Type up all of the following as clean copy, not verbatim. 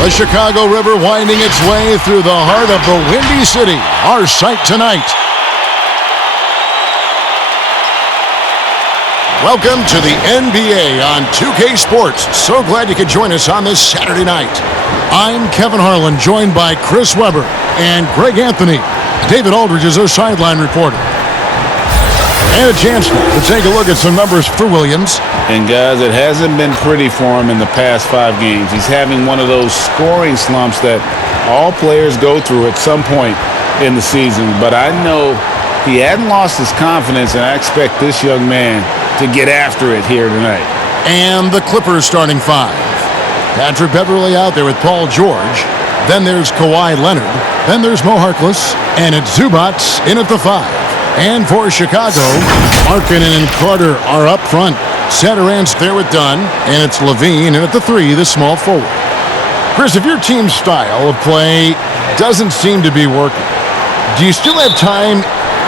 The Chicago River winding its way through the heart of the Windy City. Our sight tonight. Welcome to the NBA on 2K Sports. So glad you could join us on this Saturday night. I'm Kevin Harlan, joined by Chris Webber and Greg Anthony. David Aldridge is our sideline reporter. And a chance to take a look at some numbers for Williams. And guys, it hasn't been pretty for him in the past 5 games. He's having one of those scoring slumps that all players go through at some point in the season. But I know he hadn't lost his confidence, and I expect this young man to get after it here tonight. And the Clippers starting 5. Patrick Beverley out there with Paul George. Then there's Kawhi Leonard. Then there's Mo Harkless. And it's Zubac in at the 5. And for Chicago, Markkanen and Carter are up front. Satoransky there with Dunn. And it's Levine in at the 3, the small forward. Chris, if your team's style of play doesn't seem to be working, do you still have time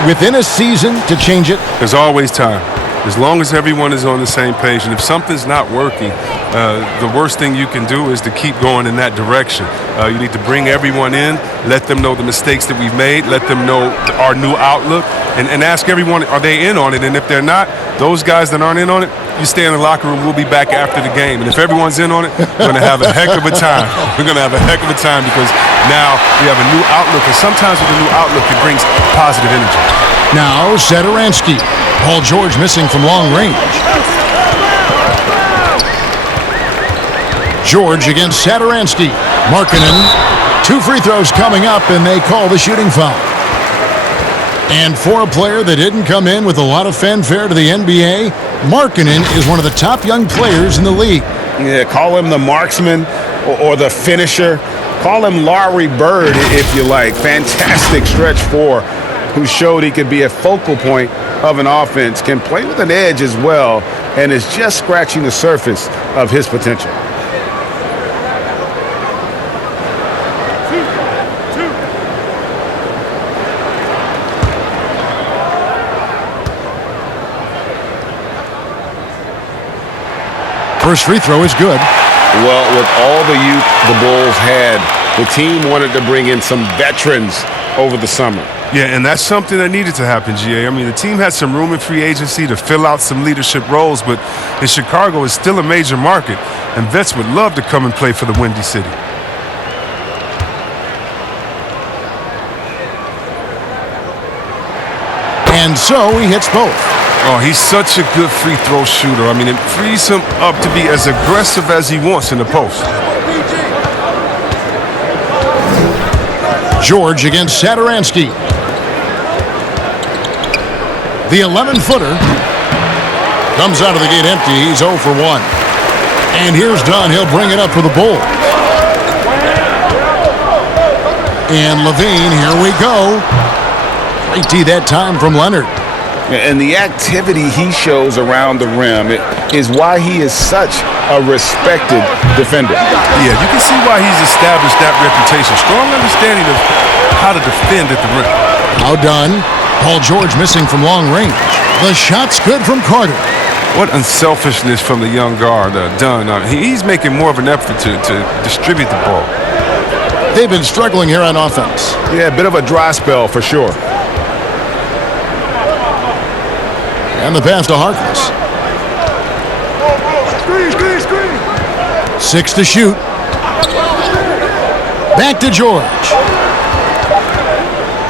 within a season to change it? There's always time, as long as everyone is on the same page. And if something's not working, the worst thing you can do is to keep going in that direction. You need to bring everyone in, let them know the mistakes that we've made, let them know our new outlook, and ask everyone, are they in on it? And if they're not, those guys that aren't in on it, you stay in the locker room. We'll be back after the game. And if everyone's in on it, we're going to have a heck of a time. We're going to have a heck of a time because now we have a new outlook. And sometimes with a new outlook, it brings positive energy. Now, Satoransky. Paul George missing from long range. George against Satoransky. Markkanen. 2 free throws coming up, and they call the shooting foul. And for a player that didn't come in with a lot of fanfare to the NBA, Markkanen is one of the top young players in the league. Yeah, call him the marksman or the finisher. Call him Larry Bird, if you like. Fantastic stretch 4, who showed he could be a focal point of an offense, can play with an edge as well, and is just scratching the surface of his potential. First free throw is good. Well, with all the youth the Bulls had, the team wanted to bring in some veterans over the summer. Yeah, and that's something that needed to happen, GA. I mean, the team had some room in free agency to fill out some leadership roles, but in Chicago is still a major market, and vets would love to come and play for the Windy City. And so he hits both. Oh, he's such a good free throw shooter. I mean, it frees him up to be as aggressive as he wants in the post. George against Satoransky. The 11-footer comes out of the gate empty. He's 0 for 1. And here's Dunn. He'll bring it up for the Bulls. And Levine, here we go. Great D that time from Leonard. And the activity he shows around the rim is why he is such a respected defender. Yeah, you can see why he's established that reputation. Strong understanding of how to defend at the rim. Now done. Paul George missing from long range. The shot's good from Carter. What unselfishness from the young guard, Dunn. He's making more of an effort to distribute the ball. They've been struggling here on offense. Yeah, a bit of a dry spell for sure. And the pass to Harkless. 6 to shoot. Back to George.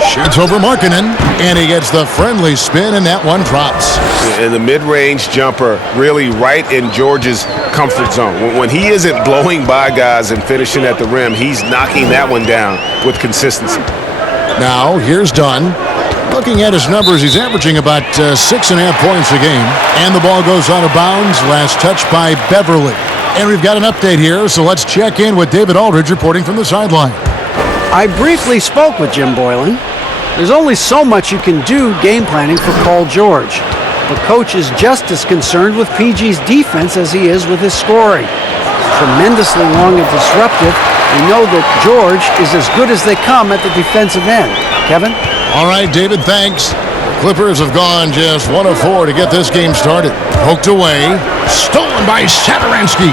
Shoots over Markkanen, and he gets the friendly spin, and that one drops. And the mid-range jumper really right in George's comfort zone. When he isn't blowing by guys and finishing at the rim, he's knocking that one down with consistency. Now, here's Dunn. Looking at his numbers, he's averaging about 6.5 points a game. And the ball goes out of bounds. Last touch by Beverley. And we've got an update here, so let's check in with David Aldridge reporting from the sideline. I briefly spoke with Jim Boylan. There's only so much you can do game planning for Paul George. The coach is just as concerned with PG's defense as he is with his scoring. Tremendously long and disruptive. We know that George is as good as they come at the defensive end. Kevin? All right, David, thanks. Clippers have gone just 1 of 4 to get this game started. Poked away. Stolen by Satoransky.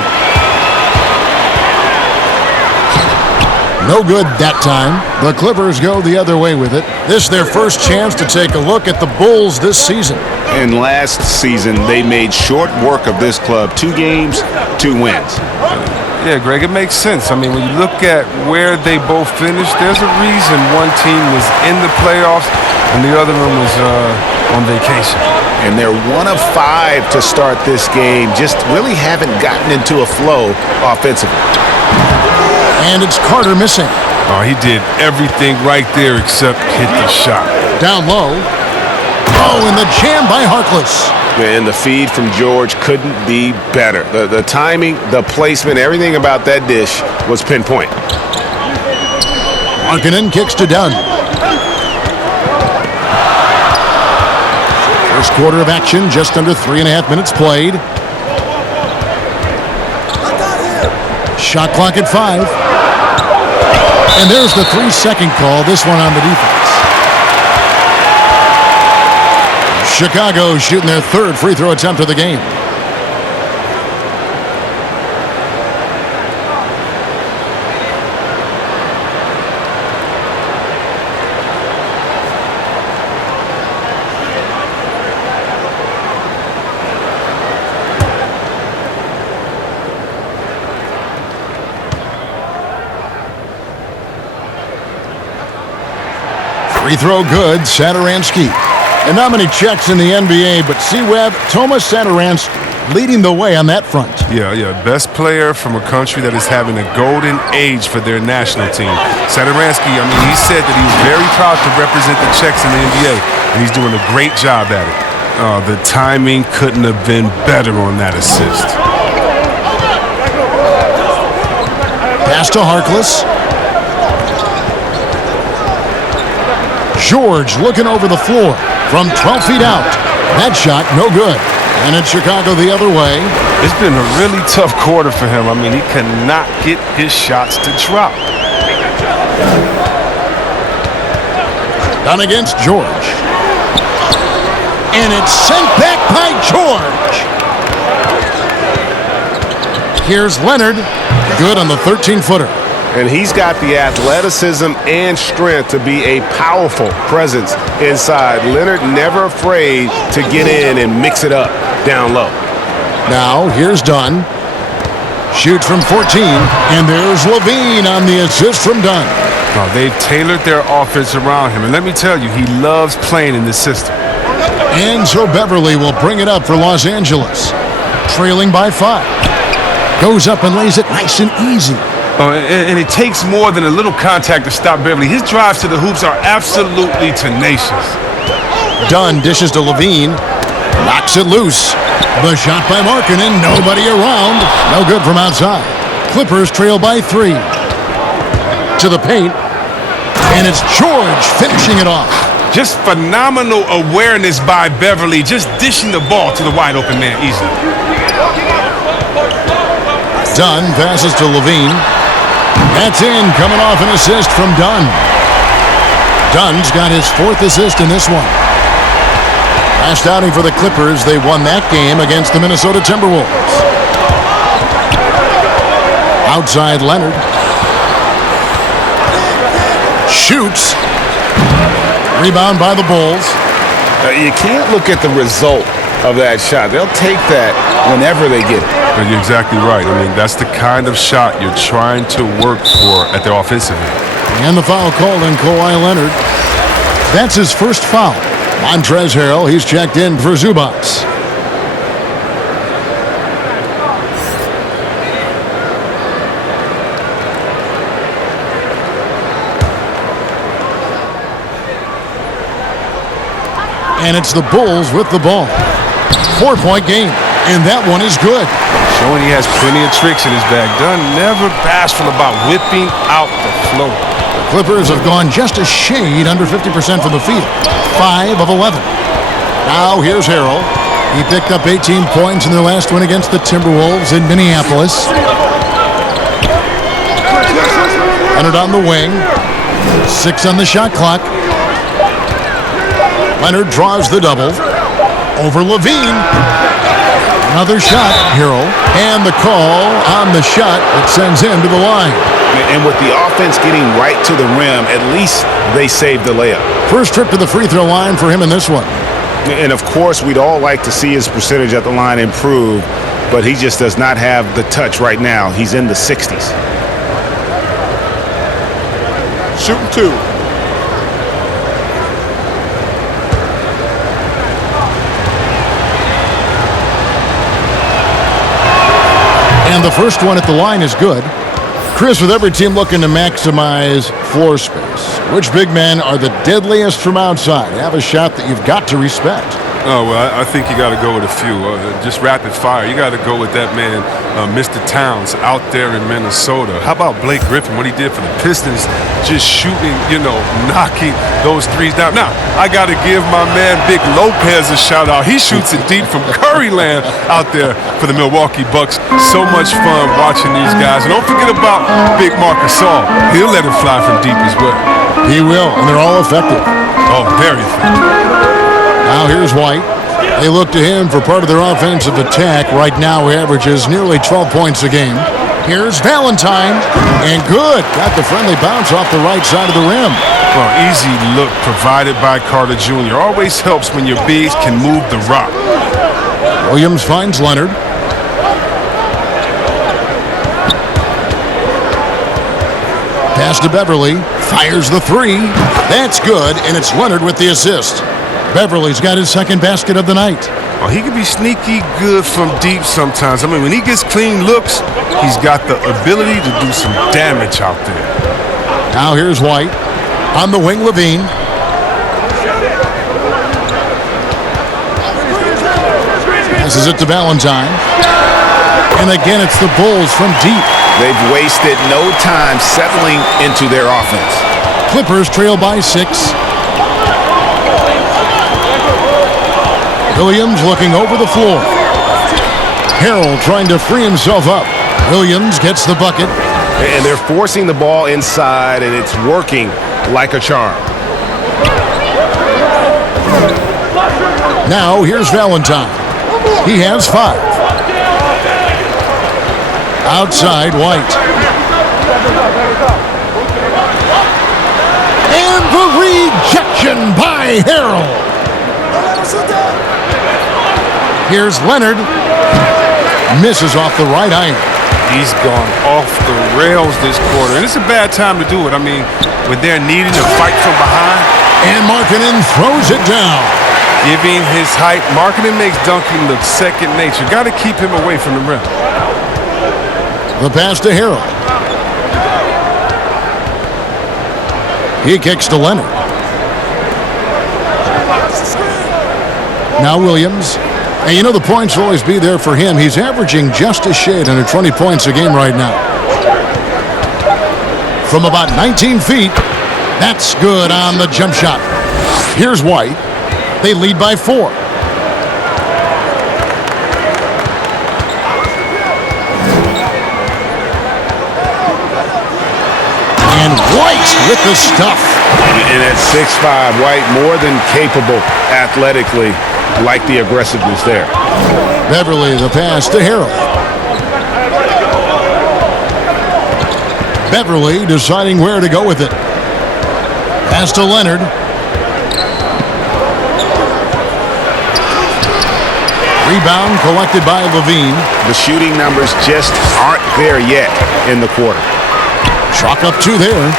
No good that time. The Clippers go the other way with it. This is their first chance to take a look at the Bulls this season. And last season, they made short work of this club. 2 games, 2 wins. Yeah, Greg, it makes sense. I mean, when you look at where they both finished, there's a reason one team was in the playoffs and the other one was on vacation. And they're 1 of 5 to start this game. Just really haven't gotten into a flow offensively. And it's Carter missing. Oh, he did everything right there except hit the shot. Down low. Oh, and the jam by Harkless. And the feed from George couldn't be better. The timing, the placement, everything about that dish was pinpoint. Markkanen kicks to Dunn. First quarter of action, just under 3.5 minutes played. Shot clock at 5. And there's the 3-second call, this one on the defense. Chicago shooting their 3rd free throw attempt of the game. Free throw good, Satoransky. And not many checks in the NBA, but C-Web, Tomas Satoransky leading the way on that front. Yeah. Best player from a country that is having a golden age for their national team. Satoransky, I mean, he said that he's very proud to represent the Czechs in the NBA, and he's doing a great job at it. The timing couldn't have been better on that assist. Pass to Harkless. George looking over the floor from 12 feet out. That shot, no good. And it's Chicago the other way. It's been a really tough quarter for him. I mean, he cannot get his shots to drop. Done against George. And it's sent back by George. Here's Leonard. Good on the 13-footer. And he's got the athleticism and strength to be a powerful presence inside. Leonard never afraid to get in and mix it up down low. Now, here's Dunn. Shoots from 14, and there's Levine on the assist from Dunn. Oh, they've tailored their offense around him, and let me tell you, he loves playing in this system. And so Beverly will bring it up for Los Angeles. Trailing by 5. Goes up and lays it nice and easy. Oh, and it takes more than a little contact to stop Beverly. His drives to the hoops are absolutely tenacious. Dunn dishes to Levine. Knocks it loose. The shot by Markkanen. Nobody around. No good from outside. Clippers trail by 3. To the paint. And it's George finishing it off. Just phenomenal awareness by Beverly. Just dishing the ball to the wide open man easily. Dunn passes to Levine. That's in, coming off an assist from Dunn. Dunn's got his 4th assist in this one. Last outing for the Clippers, they won that game against the Minnesota Timberwolves. Outside Leonard. Shoots. Rebound by the Bulls. You can't look at the result of that shot. They'll take that whenever they get it. You're exactly right. I mean, that's the kind of shot you're trying to work for at the offensive end. And the foul called on Kawhi Leonard. That's his first foul. Montrezl Harrell, he's checked in for Zubac. And it's the Bulls with the ball. 4-point game, and that one is good. Showing he has plenty of tricks in his bag. Dunn never bashful about whipping out the flow. The Clippers have gone just a shade under 50% from the field. 5 of 11. Now here's Harrell. He picked up 18 points in their last win against the Timberwolves in Minneapolis. Leonard on the wing. 6 on the shot clock. Leonard draws the double. Over Levine. Another shot, Harrell. And the call on the shot that sends him to the line. And with the offense getting right to the rim, at least they saved the layup. First trip to the free throw line for him in this one. And, of course, we'd all like to see his percentage at the line improve, but he just does not have the touch right now. He's in the 60s. Shooting 2. And the first one at the line is good. Chris, with every team looking to maximize floor space, which big men are the deadliest from outside? Have a shot that you've got to respect. Oh, well, I think you got to go with a few. Just rapid fire. You got to go with that man, Mr. Towns, out there in Minnesota. How about Blake Griffin, what he did for the Pistons, just shooting, knocking those threes down. Now, I got to give my man Big Lopez a shout-out. He shoots it deep from Curryland out there for the Milwaukee Bucks. So much fun watching these guys. And don't forget about Big Marc Gasol. He'll let it fly from deep as well. He will, and they're all effective. Oh, very effective. Now here's White. They look to him for part of their offensive attack. Right now he averages nearly 12 points a game. Here's Valentine, and good. Got the friendly bounce off the right side of the rim. Well, easy look provided by Carter Jr. Always helps when your bigs can move the rock. Williams finds Leonard. Pass to Beverly. Fires the three. That's good, and it's Leonard with the assist. Beverly's got his second basket of the night. Oh, he can be sneaky good from deep sometimes. I mean, when he gets clean looks, he's got the ability to do some damage out there. Now here's White. On the wing, Levine. Passes it to Valentine. And again, it's the Bulls from deep. They've wasted no time settling into their offense. Clippers trail by 6. Williams looking over the floor. Harrell trying to free himself up. Williams gets the bucket. And they're forcing the ball inside, and it's working like a charm. Now here's Valentine. He has 5. Outside, White. And the rejection by Harrell. Here's Leonard. Misses off the right iron. He's gone off the rails this quarter. And it's a bad time to do it. I mean, when they're needing to fight from behind. And Markkanen throws it down. Giving his height. Markkanen makes dunking look second nature. Got to keep him away from the rim. The pass to Harrell. He kicks to Leonard. Now Williams. And you know the points will always be there for him. He's averaging just a shade under 20 points a game right now. From about 19 feet, that's good on the jump shot. Here's White. They lead by 4. And White with the stuff. And at 6'5", White more than capable athletically. Like the aggressiveness there. Beverly, the pass to Harrell. Beverly deciding where to go with it. Pass to Leonard. Rebound collected by Levine. The shooting numbers just aren't there yet in the quarter. Chalk up 2 there.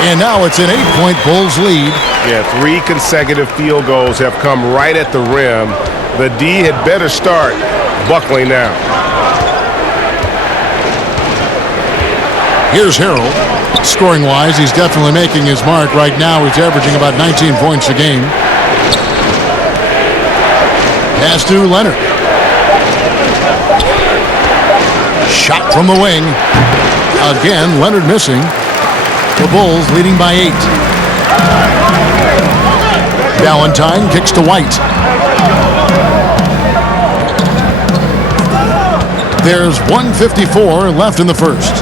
And now it's an 8-point Bulls lead. Yeah, 3 consecutive field goals have come right at the rim. The D had better start buckling down. Here's Harrell. Scoring-wise, he's definitely making his mark. Right now, he's averaging about 19 points a game. Pass to Leonard. Shot from the wing. Again, Leonard missing. The Bulls leading by 8. Valentine kicks to White. There's 1:54 left in the first.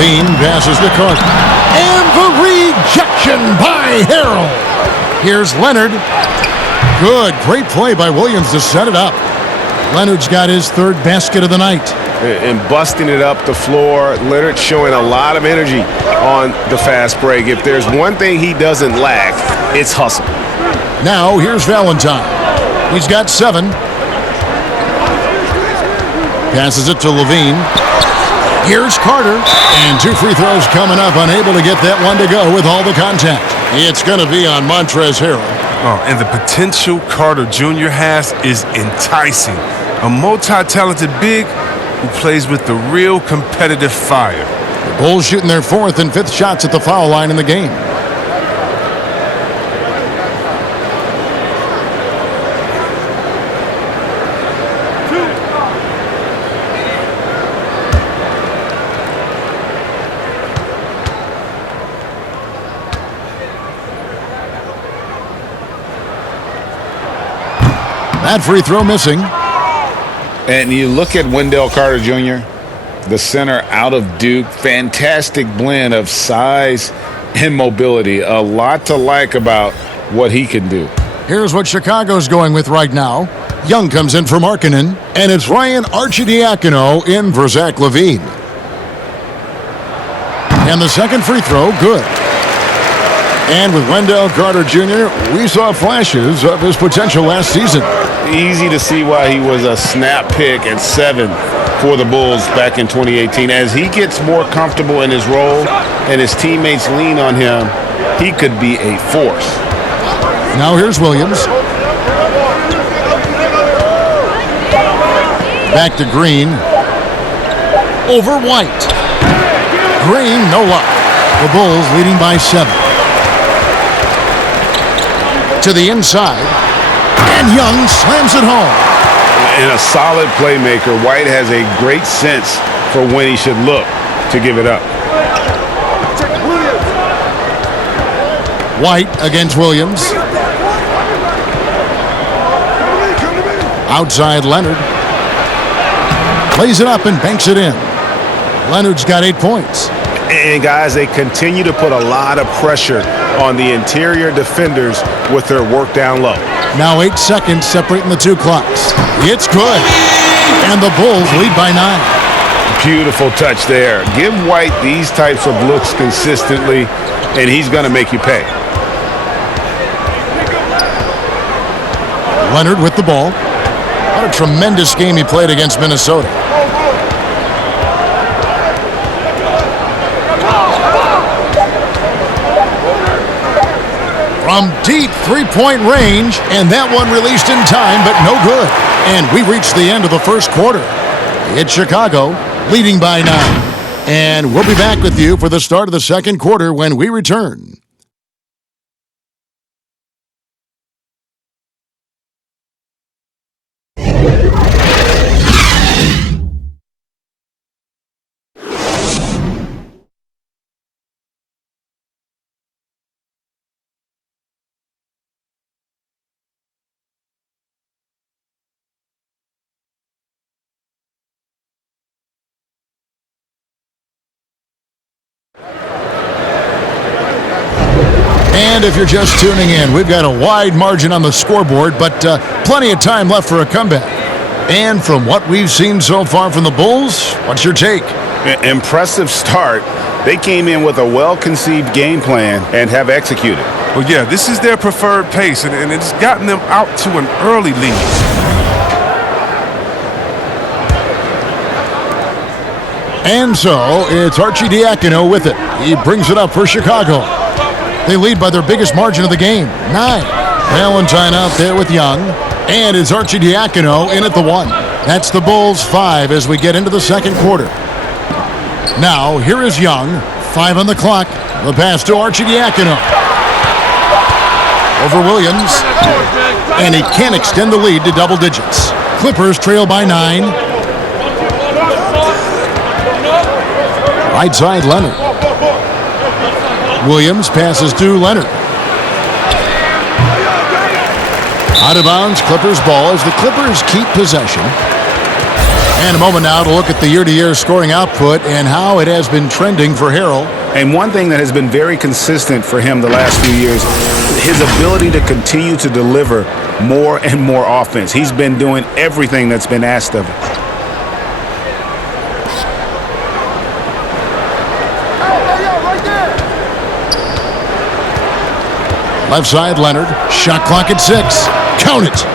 Bean passes to Carter. And the rejection by Harrell. Here's Leonard. Good, great play by Williams to set it up. Leonard's got his third basket of the night. And busting it up the floor. Leonard showing a lot of energy on the fast break. If there's one thing he doesn't lack, it's hustle. Now here's Valentine. He's got 7. Passes it to Levine. Here's Carter. And 2 free throws coming up. Unable to get that one to go with all the contact. It's going to be on Montrezl Harrell. Oh, and the potential Carter Jr. has is enticing. A multi-talented big who plays with the real competitive fire. The Bulls shooting their 4th and 5th shots at the foul line in the game. That free throw missing. And you look at Wendell Carter Jr., the center out of Duke. Fantastic blend of size and mobility. A lot to like about what he can do. Here's what Chicago's going with right now. Young comes in for Markkanen, and it's Ryan Arcidiacono in for Zach LaVine. And the second free throw, good. And with Wendell Carter Jr., we saw flashes of his potential last season. Easy to see why he was a snap pick at 7 for the Bulls back in 2018. As he gets more comfortable in his role and his teammates lean on him, he could be a force. Now here's Williams. Back to Green. Over White. Green, no luck. The Bulls leading by 7. To the inside. And Young slams it home. And a solid playmaker, White has a great sense for when he should look to give it up. White against Williams. Outside Leonard. Plays it up and banks it in. Leonard's got 8 points. And guys, they continue to put a lot of pressure on the interior defenders with their work down low. Now 8 seconds separating the 2 clocks. It's good. And the Bulls lead by 9. Beautiful touch there. Give White these types of looks consistently, and he's going to make you pay. Leonard with the ball. What a tremendous game he played against Minnesota. From deep 3-point range, and that one released in time, but no good. And we reached the end of the first quarter. It's Chicago leading by 9. And we'll be back with you for the start of the second quarter when we return. And if you're just tuning in, we've got a wide margin on the scoreboard, but plenty of time left for a comeback. And from what we've seen so far from the Bulls, what's your take? Impressive start. They came in with a well-conceived game plan and have executed. Well, yeah, this is their preferred pace, and it's gotten them out to an early lead. And so it's Arcidiacono with it. He brings it up for Chicago. They lead by their biggest margin of the game, 9. Valentine out there with Young. And it's Arcidiacono in at the 1. That's the Bulls' 5 as we get into the second quarter. Now, here is Young. 5 on the clock. The pass to Arcidiacono. Over Williams. And he can't extend the lead to double digits. Clippers trail by 9. Right side, Leonard. Williams passes to Leonard. Out of bounds, Clippers ball as the Clippers keep possession. And a moment now to look at the year-to-year scoring output and how it has been trending for Harrell. And one thing that has been very consistent for him the last few years, his ability to continue to deliver more and more offense. He's been doing everything that's been asked of him. Left side, Leonard. Shot clock at 6. Count it.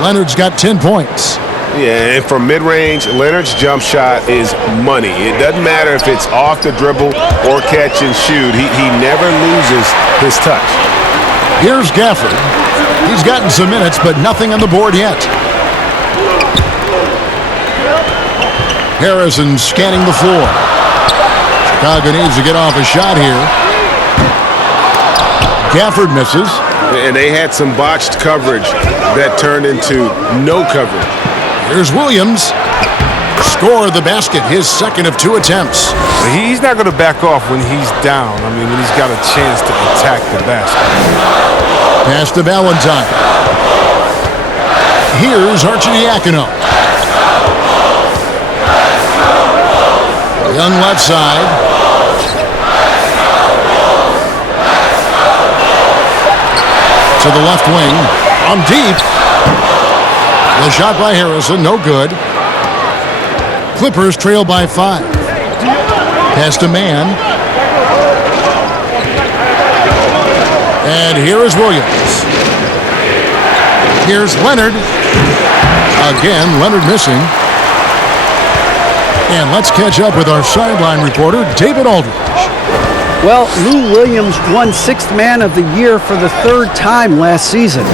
Leonard's got 10 points. Yeah, and from mid-range, Leonard's jump shot is money. It doesn't matter if it's off the dribble or catch and shoot. He never loses his touch. Here's Gafford. He's gotten some minutes, but nothing on the board yet. Harrison scanning the floor. Chicago needs to get off a shot here. Gafford misses. And they had some botched coverage that turned into no coverage. Here's Williams. Score the basket, his second of 2 attempts. He's not going to back off when he's down. I mean, when he's got a chance to attack the basket. Pass to Valentine. Here's Arcidiacono. Young left side. To the left wing. On deep. The shot by Harrison, no good. Clippers trail by 5. Pass to Mann. And here is Williams. Here's Leonard. Again, Leonard missing. And let's catch up with our sideline reporter, David Aldridge. Well, Lou Williams won 6th Man of the Year for the 3rd time last season.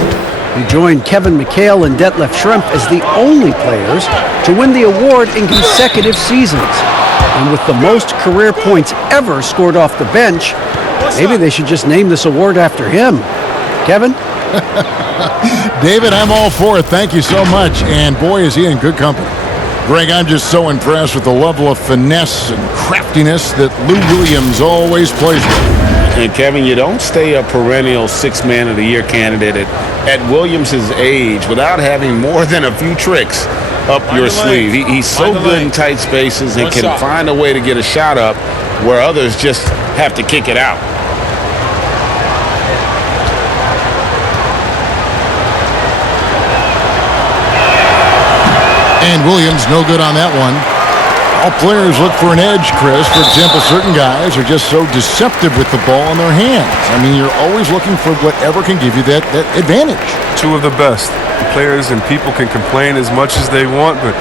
He joined Kevin McHale and Detlef Schrempf as the only players to win the award in consecutive seasons. And with the most career points ever scored off the bench, maybe they should just name this award after him. Kevin? David, I'm all for it. Thank you so much. And boy, is he in good company. Greg, I'm just so impressed with the level of finesse and craftiness that Lou Williams always plays with. And Kevin, you don't stay a perennial 6th Man of the Year candidate at Williams' age without having more than a few tricks up your sleeve. He's so good in tight spaces and can find a way to get a shot up where others just have to kick it out. And Williams, no good on that one. All players look for an edge, Chris. For example, certain guys are just so deceptive with the ball in their hands. I mean, you're always looking for whatever can give you that advantage. 2 of the best. Players and people can complain as much as they want, but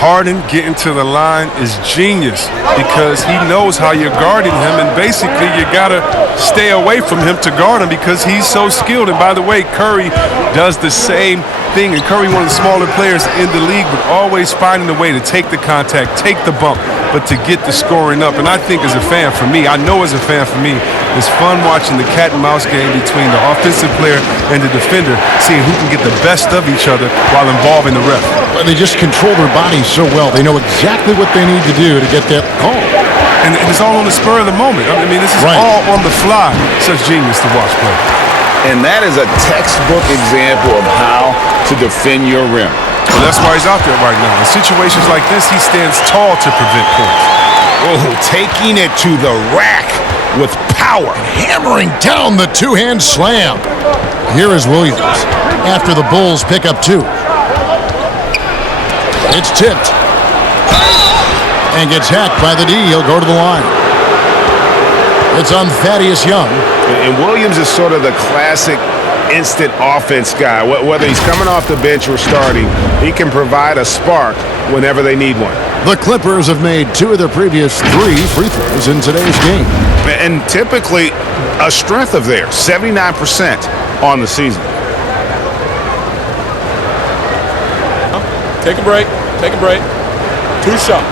Harden getting to the line is genius because he knows how you're guarding him, and basically you got to stay away from him to guard him because he's so skilled. And by the way, Curry does the same thing, and Curry, one of the smaller players in the league, but always finding a way to take the contact, take the bump, but to get the scoring up. And I think as a fan for me, I know as a fan for me, it's fun watching the cat and mouse game between the offensive player and the defender, seeing who can get the best of each other while involving the ref. They just control their bodies so well. They know exactly what they need to do to get that call. And it's all on the spur of the moment. I mean, this is all on the fly. Such genius to watch play. And that is a textbook example of how to defend your rim. Well, that's why he's out there right now. In situations like this, he stands tall to prevent points. Oh, taking it to the rack with power. Hammering down the 2-hand slam. Here is Williams after the Bulls pick up 2. It's tipped. And gets hacked by the D. He'll go to the line. It's on Thaddeus Young. And Williams is sort of the classic instant offense guy. Whether he's coming off the bench or starting, he can provide a spark whenever they need one. The Clippers have made 2 of their previous 3 free throws in today's game. And typically a strength of theirs, 79% on the season. Take a break. Take a break. 2 shots.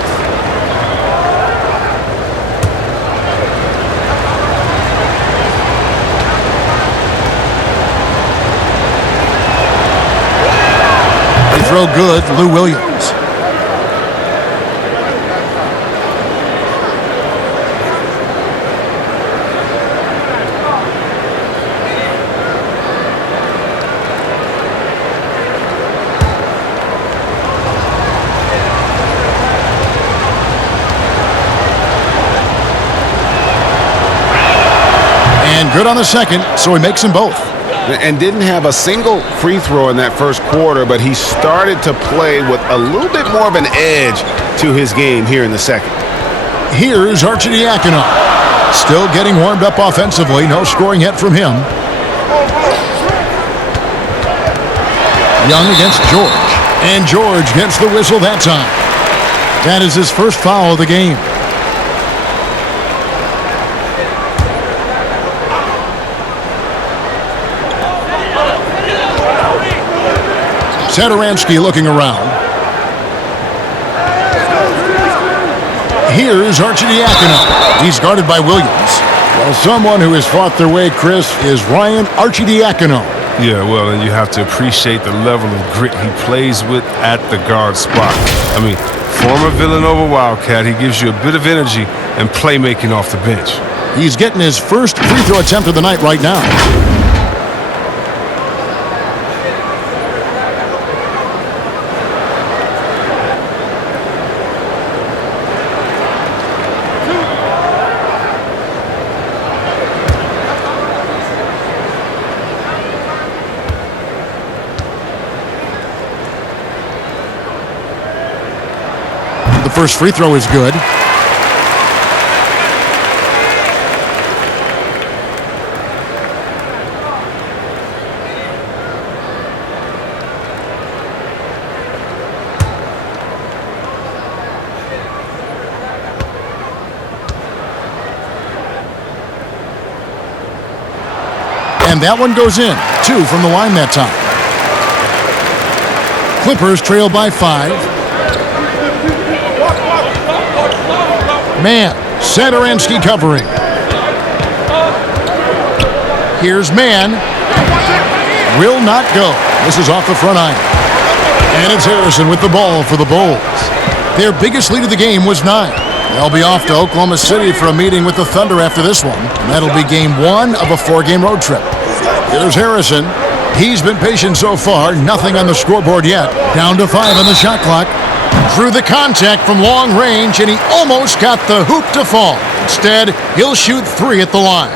They throw good, Lou Williams. Good on the second, so he makes them both. and didn't have a single free throw in that first quarter, but he started to play with a little bit more of an edge to his game here in the second. Here's Arcidiakono. Still getting warmed up offensively. No scoring yet from him. Young against George. And George gets the whistle that time. That is his first foul of the game. Satoransky looking around. Here's Arcidiakono. He's guarded by Williams. Well, someone who has fought their way, Chris, is Ryan Arcidiakono. Yeah, well, and you have to appreciate the level of grit he plays with at the guard spot. I mean, former Villanova Wildcat, he gives you a bit of energy and playmaking off the bench. He's getting his first free throw attempt of the night right now. The first free throw is good. And that one goes in. 2 from the line that time. Clippers trail by 5. Man, Satoransky covering. Here's Man. Will not go. This is off the front iron. And it's Harrison with the ball for the Bulls. Their biggest lead of the game was 9. They'll be off to Oklahoma City for a meeting with the Thunder after this one. And that'll be game 1 of a 4-game road trip. Here's Harrison. He's been patient so far. Nothing on the scoreboard yet. Down to 5 on the shot clock. Through the contact from long range, and he almost got the hoop to fall. Instead, he'll shoot 3 at the line.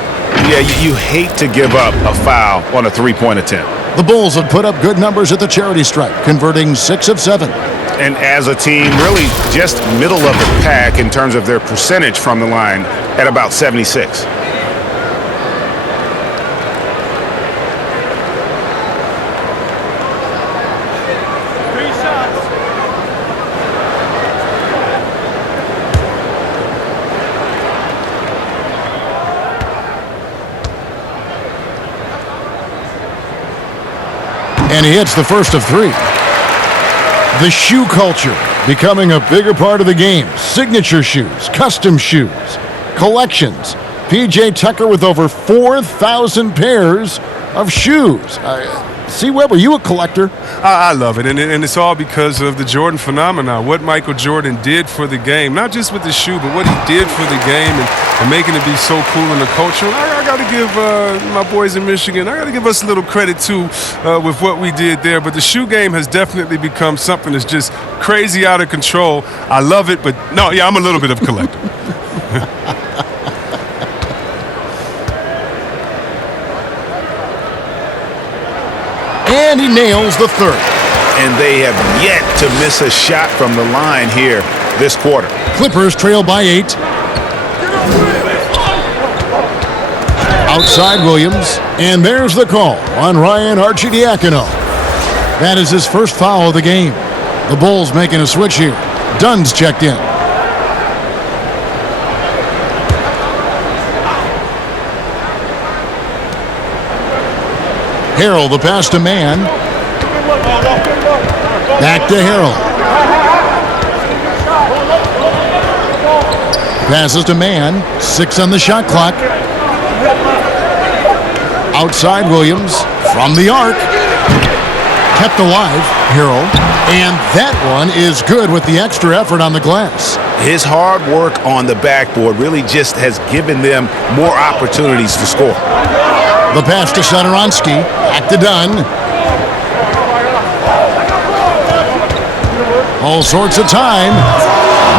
Yeah, you hate to give up a foul on a three-point attempt. The Bulls have put up good numbers at the charity stripe, converting 6 of 7. And as a team, really just middle of the pack in terms of their percentage from the line at about 76. And he hits the first of 3. The shoe culture becoming a bigger part of the game. Signature shoes, custom shoes, collections. P.J. Tucker with over 4,000 pairs of shoes. C. Webb, are you a collector? I love it, and it's all because of the Jordan phenomenon, what Michael Jordan did for the game, not just with the shoe, but what he did for the game and making it be so cool in the culture. I got to give my boys in Michigan, I got to give us a little credit, too, with what we did there. But the shoe game has definitely become something that's just crazy out of control. I love it, but no, yeah, I'm a little bit of a collector. And he nails the 3rd. And they have yet to miss a shot from the line here this quarter. Clippers trail by 8. Outside Williams. And there's the call on Ryan Arcidiakono. That is his first foul of the game. The Bulls making a switch here. Dunn's checked in. Harrell, the pass to Man. Back to Harrell. Passes to Man. 6 on the shot clock. Outside Williams. From the arc. Kept alive, Harrell. And that one is good with the extra effort on the glass. His hard work on the backboard really just has given them more opportunities to score. The pass to Satoransky. Back to Dunn. All sorts of time.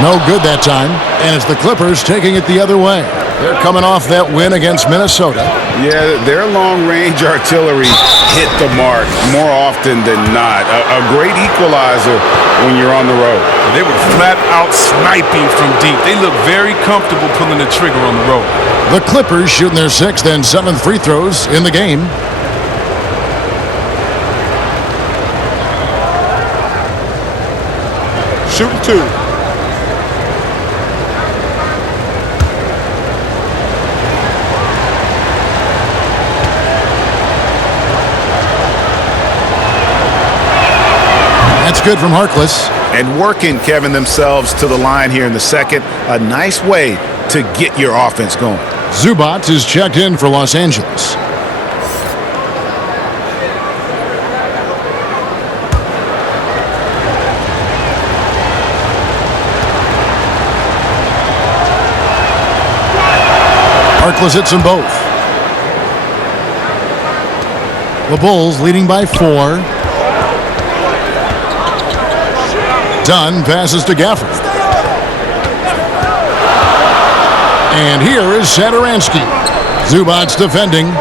No good that time. And it's the Clippers taking it the other way. They're coming off that win against Minnesota. Yeah, their long-range artillery hit the mark more often than not. A great equalizer when you're on the road. They were flat out sniping from deep. They look very comfortable pulling the trigger on the road. The Clippers shooting their 6th and 7th free throws in the game. Shooting 2. That's good from Harkless. And working, Kevin, themselves to the line here in the second. A nice way to get your offense going. Zubac is checked in for Los Angeles. Harkless hits them both. The Bulls leading by 4. Dunn passes to Gafford. And here is Satoransky. Zubac defending.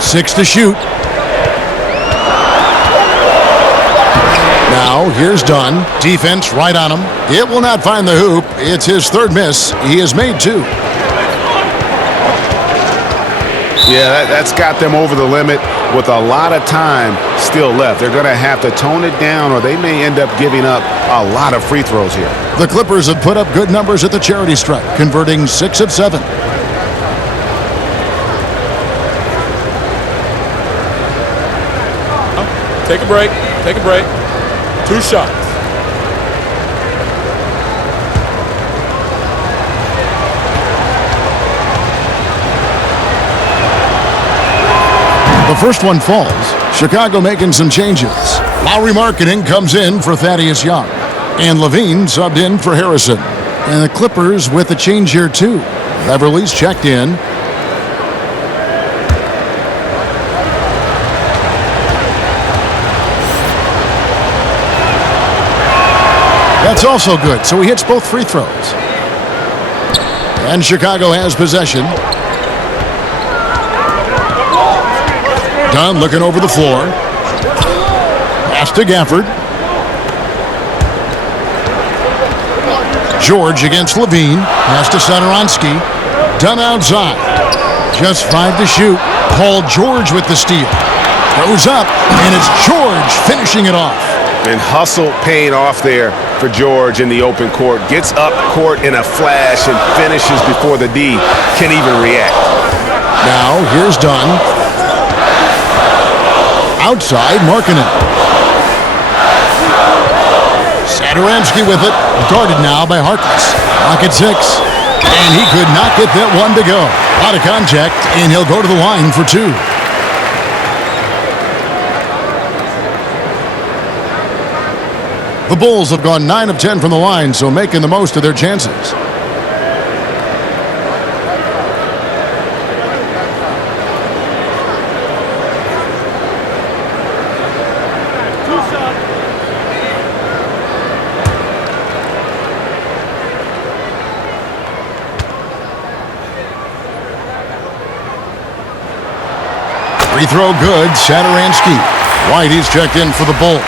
6 to shoot. Now here's Dunn. Defense right on him. It will not find the hoop. It's his 3rd miss. He has made 2. Yeah, that's got them over the limit with a lot of time still left. They're going to have to tone it down or they may end up giving up a lot of free throws here. The Clippers have put up good numbers at the charity stripe, converting 6 of 7. Take a break. Take a break. 2 shots. The first one falls. Chicago making some changes. Lowry Marketing comes in for Thaddeus Young. And Levine subbed in for Harrison. And the Clippers with a change here too. Beverly's checked in. That's also good, so he hits both free throws. And Chicago has possession. Dunn looking over the floor. Pass to Gafford. George against Levine. Pass to Satoransky. Dunn outside. Just 5 to shoot. Paul George with the steal. Goes up, and it's George finishing it off. And hustle paying off there for George in the open court. Gets up court in a flash and finishes before the D can even react. Now, here's Dunn. Outside, Markkanen. Satoransky with it. Guarded now by Harkless. Clock at 6. And he could not get that one to go. Out of contact, and he'll go to the line for 2. The Bulls have gone 9 of 10 from the line, so making the most of their chances. Free throw good, Satoransky. White, he's checked in for the Bulls.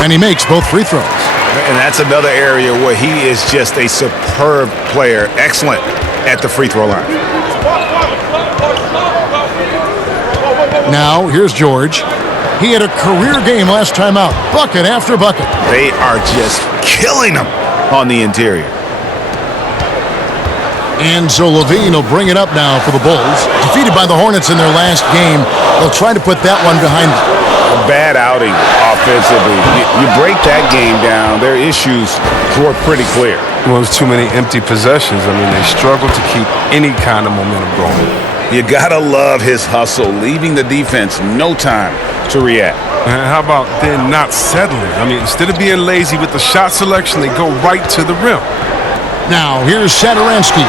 And he makes both free throws. And that's another area where he is just a superb player. Excellent at the free throw line. Now, here's George. He had a career game last time out. Bucket after bucket. They are just killing him on the interior. And so Levine will bring it up now for the Bulls. Defeated by the Hornets in their last game, they'll try to put that one behind them. A bad outing offensively. You break that game down, their issues were pretty clear. Well, there's too many empty possessions. I mean, they struggle to keep any kind of momentum going. You gotta love his hustle, leaving the defense no time to react. And how about then not settling? I mean, instead of being lazy with the shot selection, they go right to the rim. Now, here's Satoransky.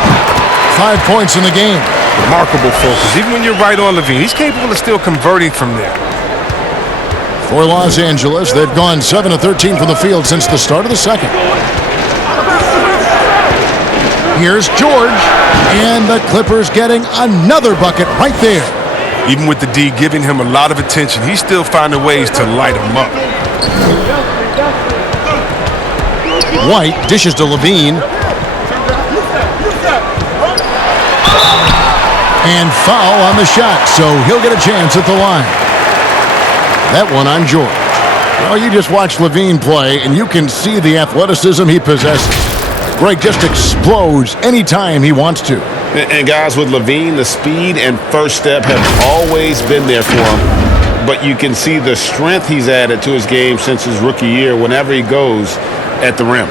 5 points in the game. Remarkable focus. Even when you're right on Levine, he's capable of still converting from there. For Los Angeles, they've gone 7 of 13 from the field since the start of the second. Here's George, and the Clippers getting another bucket right there. Even with the D giving him a lot of attention, he's still finding ways to light him up. White dishes to Levine. And foul on the shot, so he'll get a chance at the line. That one on George. Well, you just watch Levine play, and you can see the athleticism he possesses. Greg just explodes anytime he wants to. And guys, with Levine, the speed and first step have always been there for him. But you can see the strength he's added to his game since his rookie year whenever he goes at the rim.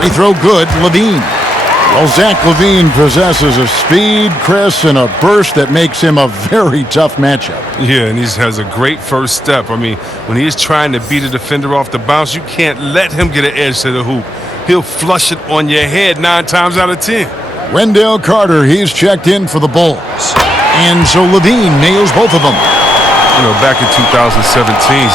Free throw good, Levine. Well, Zach LaVine possesses a speed, Chris, and a burst that makes him a very tough matchup. Yeah, and he has a great first step. I mean, when he is trying to beat a defender off the bounce, you can't let him get an edge to the hoop. He'll flush it on your head 9 times out of 10. Wendell Carter, he's checked in for the Bulls. And so LaVine nails both of them. You know, back in 2017,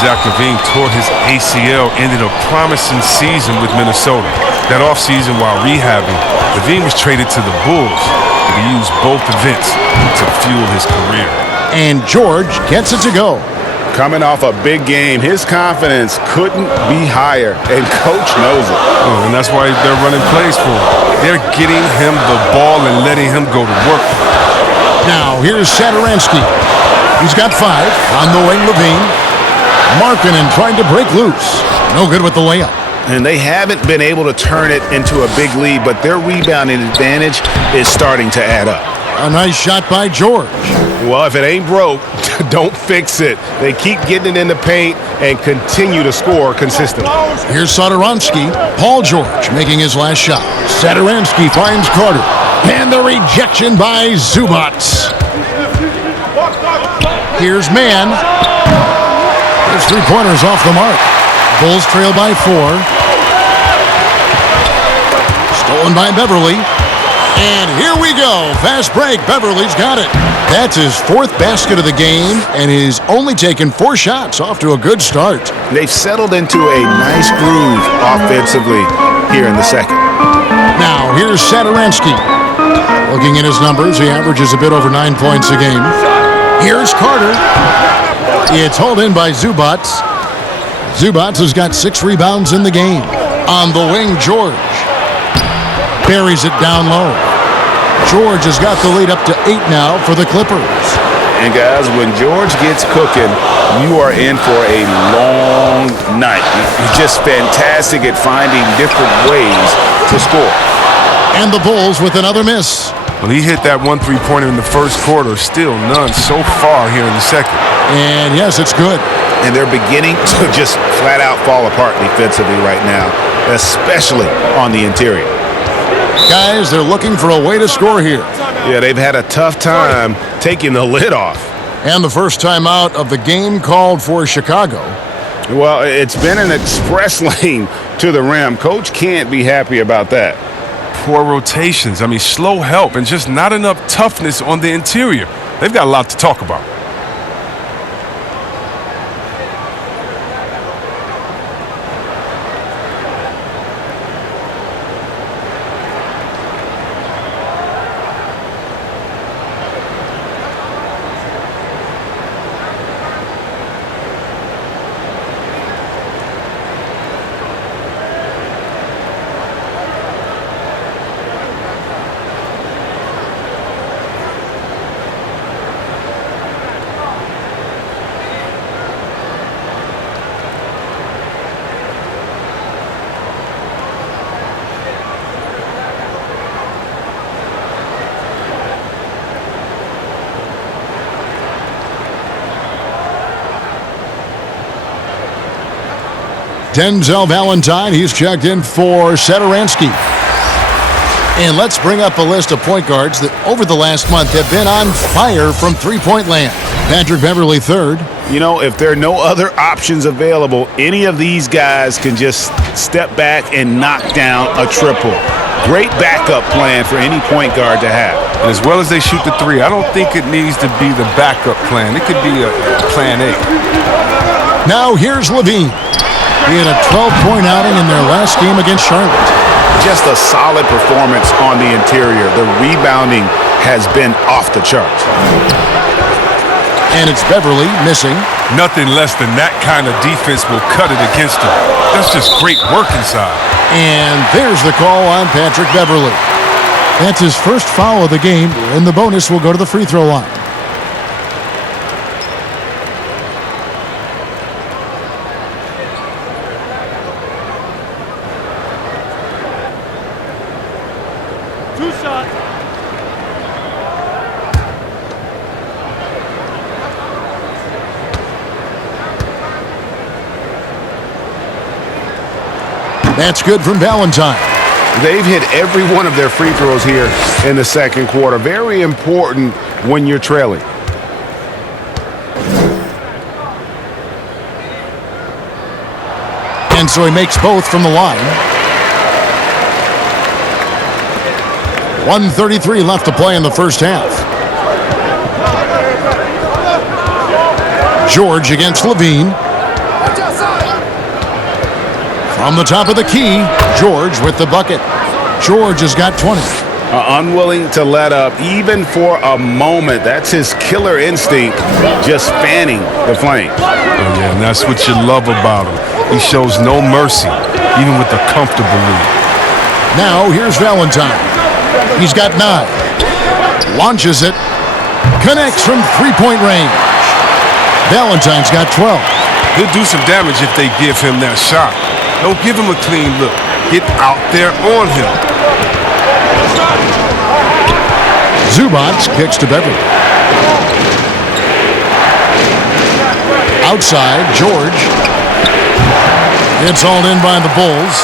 Zach LaVine tore his ACL, ended a promising season with Minnesota. That offseason, while rehabbing, LaVine was traded to the Bulls, but he used both events to fuel his career. And George gets it to go. Coming off a big game, his confidence couldn't be higher, and Coach knows it. Oh, and that's why they're running plays for him. They're getting him the ball and letting him go to work. Now, here's Satoransky. He's got 5 on the wing, Levine. Markkanen trying to break loose. No good with the layup. And they haven't been able to turn it into a big lead, but their rebounding advantage is starting to add up. A nice shot by George. Well, if it ain't broke, don't fix it. They keep getting it in the paint and continue to score consistently. Here's Satoransky. Paul George making his last shot. Satoransky finds Carter. And the rejection by Zubac. Here's Mann. His 3-pointers off the mark. Bulls trail by 4. Stolen by Beverly. And here we go. Fast break. Beverly's got it. That's his 4th basket of the game, and he's only taken 4 shots. Off to a good start. They've settled into a nice groove offensively here in the second. Now, here's Satoransky. Looking at his numbers, he averages a bit over 9 points a game. Here's Carter. It's hauled in by Zubac. Zubac has got 6 rebounds in the game. On the wing, George. Buries it down low. George has got the lead up to 8 now for the Clippers. And guys, when George gets cooking, you are in for a long night. He's just fantastic at finding different ways to score. And the Bulls with another miss. Well, he hit that 1 3-pointer in the first quarter. Still none so far here in the second. And yes, it's good. And they're beginning to just flat out fall apart defensively right now, especially on the interior. Guys, they're looking for a way to score here. Yeah, they've had a tough time taking the lid off. And the first time out of the game called for Chicago. Well, it's been an express lane to the rim. Coach can't be happy about that. Poor rotations. I mean, slow help and just not enough toughness on the interior. They've got a lot to talk about. Denzel Valentine. He's checked in for Satoransky. And let's bring up a list of point guards that over the last month have been on fire from three-point land. Patrick Beverley, third. You know, if there are no other options available, any of these guys can just step back and knock down a triple. Great backup plan for any point guard to have. And as well as they shoot the three, I don't think it needs to be the backup plan. It could be a plan A. Now here's Levine. He had a 12-point outing in their last game against Charlotte. Just a solid performance on the interior. The rebounding has been off the charts. And it's Beverley missing. Nothing less than that kind of defense will cut it against them. That's just great work inside. And there's the call on Patrick Beverley. That's his first foul of the game, and the bonus will go to the free throw line. Two shots. That's good from Valentine. They've hit every one of their free throws here in the second quarter. Very important when you're trailing. And so he makes both from the line. 1:33 left to play in the first half. George against Levine. From the top of the key, George with the bucket. George has got 20. Unwilling to let up even for a moment. That's his killer instinct, just fanning the flame. Oh, yeah, and that's what you love about him. He shows no mercy, even with a comfortable lead. Now here's Valentine. He's got 9. Launches it. Connects from three-point range. Valentine's got 12. He'll do some damage if they give him that shot. Don't give him a clean look. Get out there on him. Zubac kicks to Beverley. Outside, George. It's all in by the Bulls.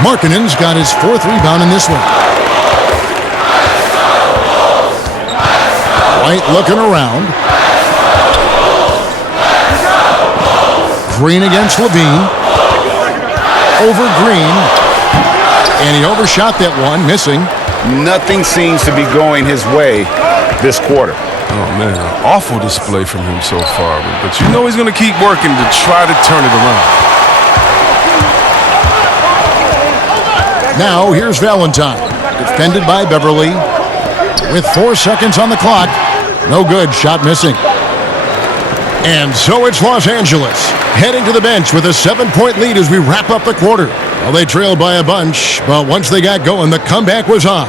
Markkanen's got his 4th rebound in this one. White looking around. Green against Levine. Over Green. And he overshot that one, missing. Nothing seems to be going his way this quarter. Oh, man, awful display from him so far. But you know he's going to keep working to try to turn it around. Now here's Valentine. Defended by Beverley. With 4 seconds on the clock. No good, shot missing. And so it's Los Angeles, heading to the bench with a 7-point lead as we wrap up the quarter. Well, they trailed by a bunch, but once they got going, the comeback was on.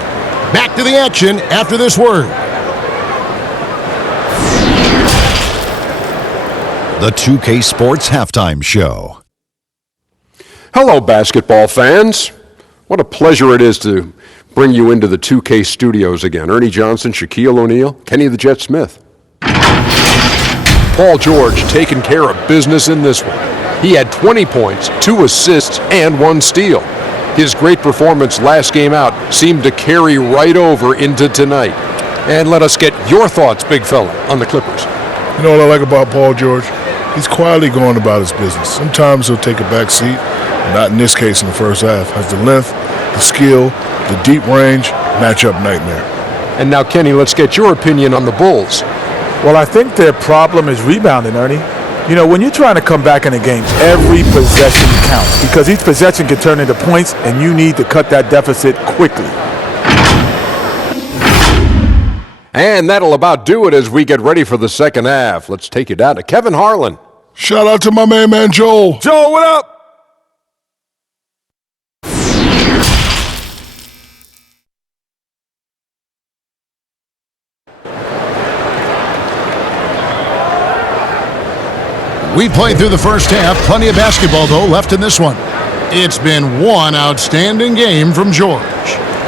Back to the action after this word. The 2K Sports Halftime Show. Hello, basketball fans. What a pleasure it is to bring you into the 2K studios again. Ernie Johnson, Shaquille O'Neal, Kenny the Jet Smith. Paul George taking care of business in this one. He had 20 points, 2 assists, and 1 steal. His great performance last game out seemed to carry right over into tonight. And let us get your thoughts, big fella, on the Clippers. You know what I like about Paul George? He's quietly going about his business. Sometimes he'll take a back seat, not in this case in the first half. Has the length, the skill, the deep range, matchup nightmare. And now, Kenny, let's get your opinion on the Bulls. Well, I think their problem is rebounding, Ernie. You know, when you're trying to come back in a game, every possession counts because each possession can turn into points, and you need to cut that deficit quickly. And that'll about do it as we get ready for the second half. Let's take you down to Kevin Harlan. Shout out to my man Joel. Joe, what up? We played through the first half. Plenty of basketball, though, left in this one. It's been one outstanding game from George.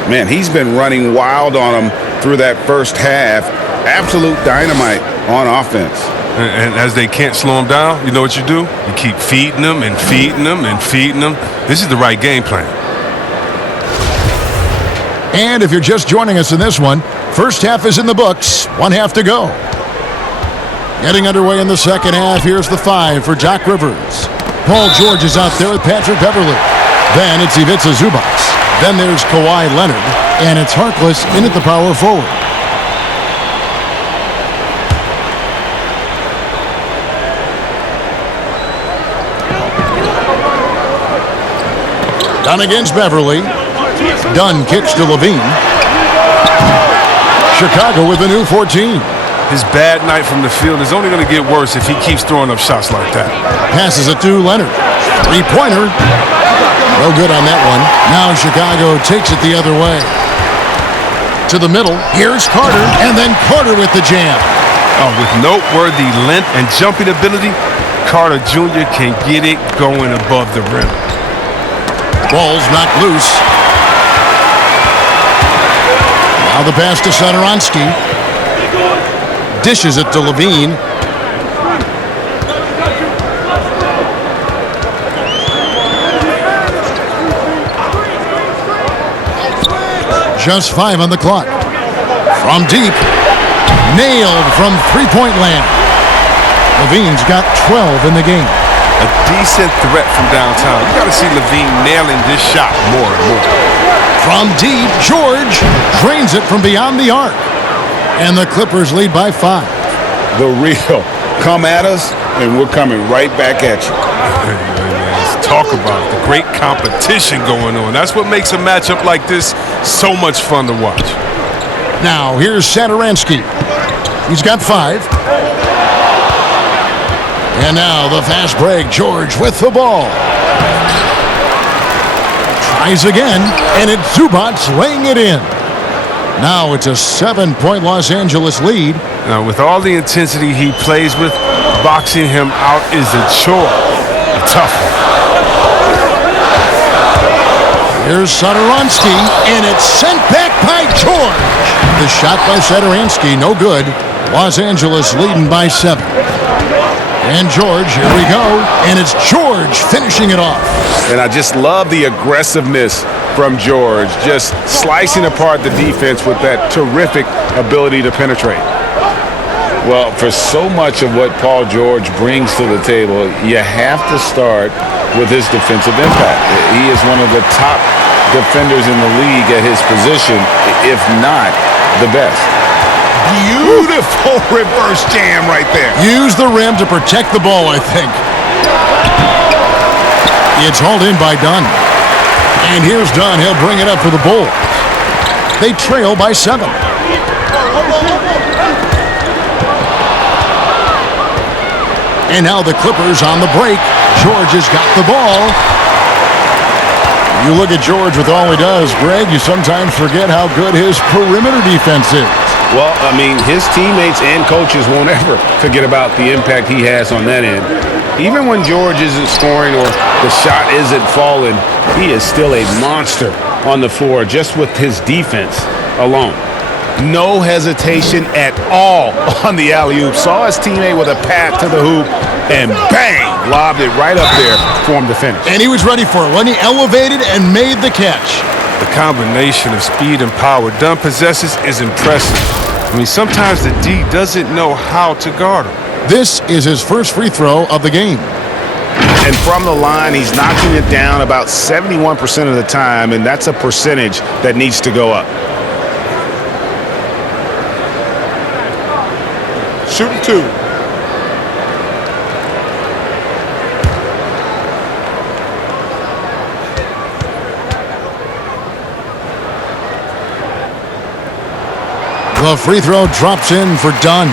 Man, he's been running wild on them through that first half. Absolute dynamite on offense. And as they can't slow him down, you know what you do? You keep feeding them and feeding them and feeding them. This is the right game plan. And if you're just joining us in this one, first half is in the books, 1 half to go. Getting underway in the second half, here's the 5 for Doc Rivers. Paul George is out there with Patrick Beverley. Then it's Ivica Zubac. Then there's Kawhi Leonard. And it's Harkless in at the power forward. Dunn against Beverley. Dunn kicks to Levine. Chicago with a new 14. His bad night from the field is only going to get worse if he keeps throwing up shots like that. Passes it to Leonard. Three-pointer. No good on that one. Now Chicago takes it the other way. To the middle. Here's Carter. And then Carter with the jam. Oh, with noteworthy length and jumping ability, Carter Jr. can get it going above the rim. Ball's knocked loose. Now the pass to Satoransky. Dishes it to Levine. Just 5 on the clock. From deep. Nailed from three-point land. Levine's got 12 in the game. A decent threat from downtown. You got to see Levine nailing this shot more and more. From deep, George drains it from beyond the arc. And the Clippers lead by 5. The real. Come at us, and we're coming right back at you. Let's talk about it. The great competition going on. That's what makes a matchup like this so much fun to watch. Now, here's Satoransky. He's got 5. And now the fast break. George with the ball. Tries again, and it's Zubac laying it in. Now it's a 7-point Los Angeles lead. Now, with all the intensity he plays with, boxing him out is a chore. A tough one. Here's Satoransky, and it's sent back by George. The shot by Satoransky, no good. Los Angeles leading by 7. And George, here we go. And it's George finishing it off. And I just love the aggressiveness from George, just slicing apart the defense with that terrific ability to penetrate. Well, for so much of what Paul George brings to the table, you have to start with his defensive impact. He is one of the top defenders in the league at his position, if not the best. Beautiful reverse jam right there. Use the rim to protect the ball, I think. It's hauled in by Dunn. And here's Dunn. He'll bring it up for the Bulls. They trail by 7. And now the Clippers on the break. George has got the ball. You look at George with all he does, Greg, you sometimes forget how good his perimeter defense is. Well, I mean, his teammates and coaches won't ever forget about the impact he has on that end. Even when George isn't scoring or the shot isn't falling, he is still a monster on the floor just with his defense alone. No hesitation at all on the alley-oop. Saw his teammate with a pass to the hoop, and bang, lobbed it right up there for him to finish. And he was ready for it when he elevated and made the catch. The combination of speed and power Dunn possesses is impressive. I mean, sometimes the D doesn't know how to guard him. This is his first free throw of the game. And from the line, he's knocking it down about 71% of the time, and that's a percentage that needs to go up. Shooting 2. The free throw drops in for Dunn.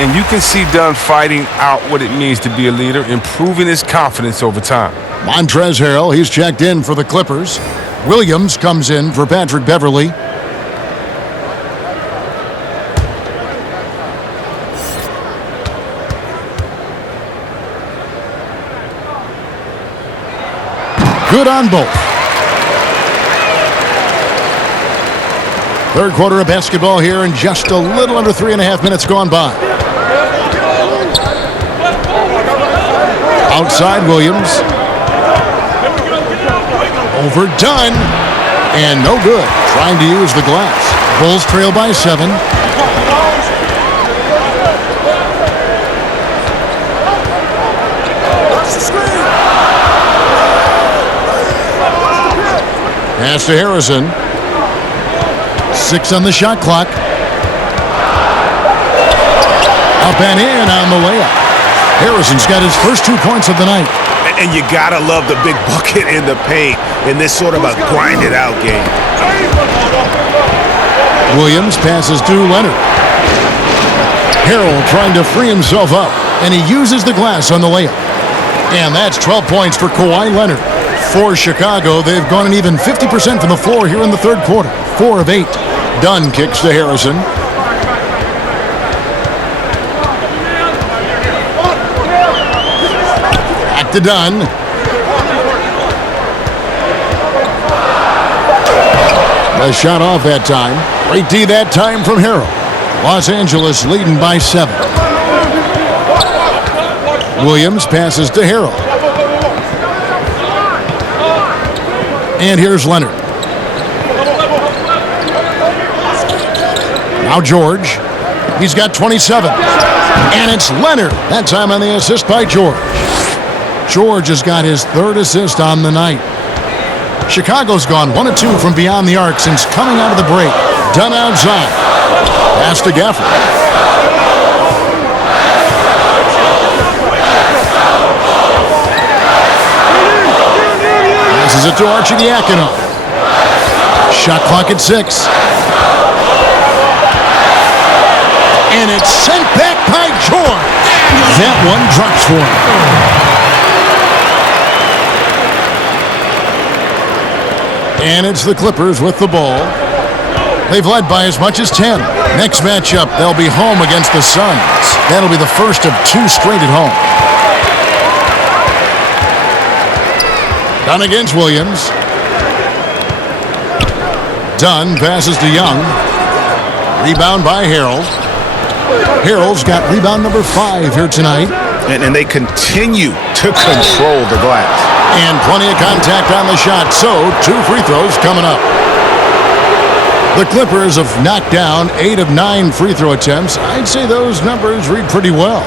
And you can see Dunn fighting out what it means to be a leader, improving his confidence over time. Montrezl Harrell, he's checked in for the Clippers. Williams comes in for Patrick Beverley. Good on both. Third quarter of basketball here, and just a little under 3.5 minutes gone by. Outside Williams. Overdone. And no good. Trying to use the glass. Bulls trail by 7. Pass to Harrison. 6 on the shot clock. Up and in on the layup. Harrison's got his first 2 points of the night. And you gotta love the big bucket in the paint in this sort of a grinded-out game. Williams passes to Leonard. Harrell trying to free himself up, and he uses the glass on the layup. And that's 12 points for Kawhi Leonard. For Chicago, they've gone an even 50% from the floor here in the third quarter. 4 of 8. Dunn kicks to Harrison. Back to Dunn. A shot off that time. Great D that time from Harrell. Los Angeles leading by 7. Williams passes to Harrell. And here's Leonard. Now George. He's got 27. And it's Leonard. That time on the assist by George. George has got his 3rd assist on the night. Chicago's gone 1 of 2 from beyond the arc since coming out of the break. Dunn outside. Pass to Gafford. Passes it to Arcidiacono. Shot clock at 6. And it's sent back by George. That one drops for him. And it's the Clippers with the ball. They've led by as much as 10. Next matchup, they'll be home against the Suns. That'll be the first of 2 straight at home. Dunn against Williams. Dunn passes to Young. Rebound by Harrell. Harrell's got rebound number 5 here tonight. And they continue to control the glass. And plenty of contact on the shot, so 2 free throws coming up. The Clippers have knocked down 8 of 9 free throw attempts. I'd say those numbers read pretty well.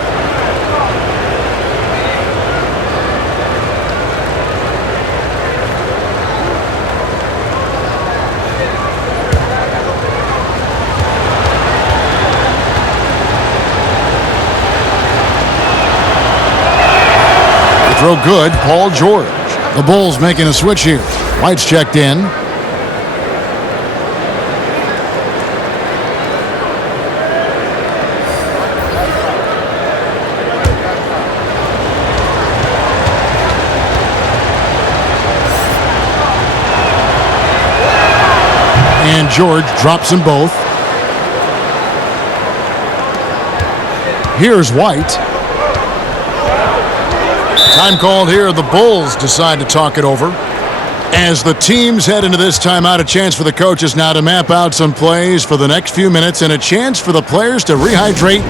Throw good, Paul George. The Bulls making a switch here. White's checked in. And George drops them both. Here's White. Time called here. The Bulls decide to talk it over. As the teams head into this timeout, a chance for the coaches now to map out some plays for the next few minutes and a chance for the players to rehydrate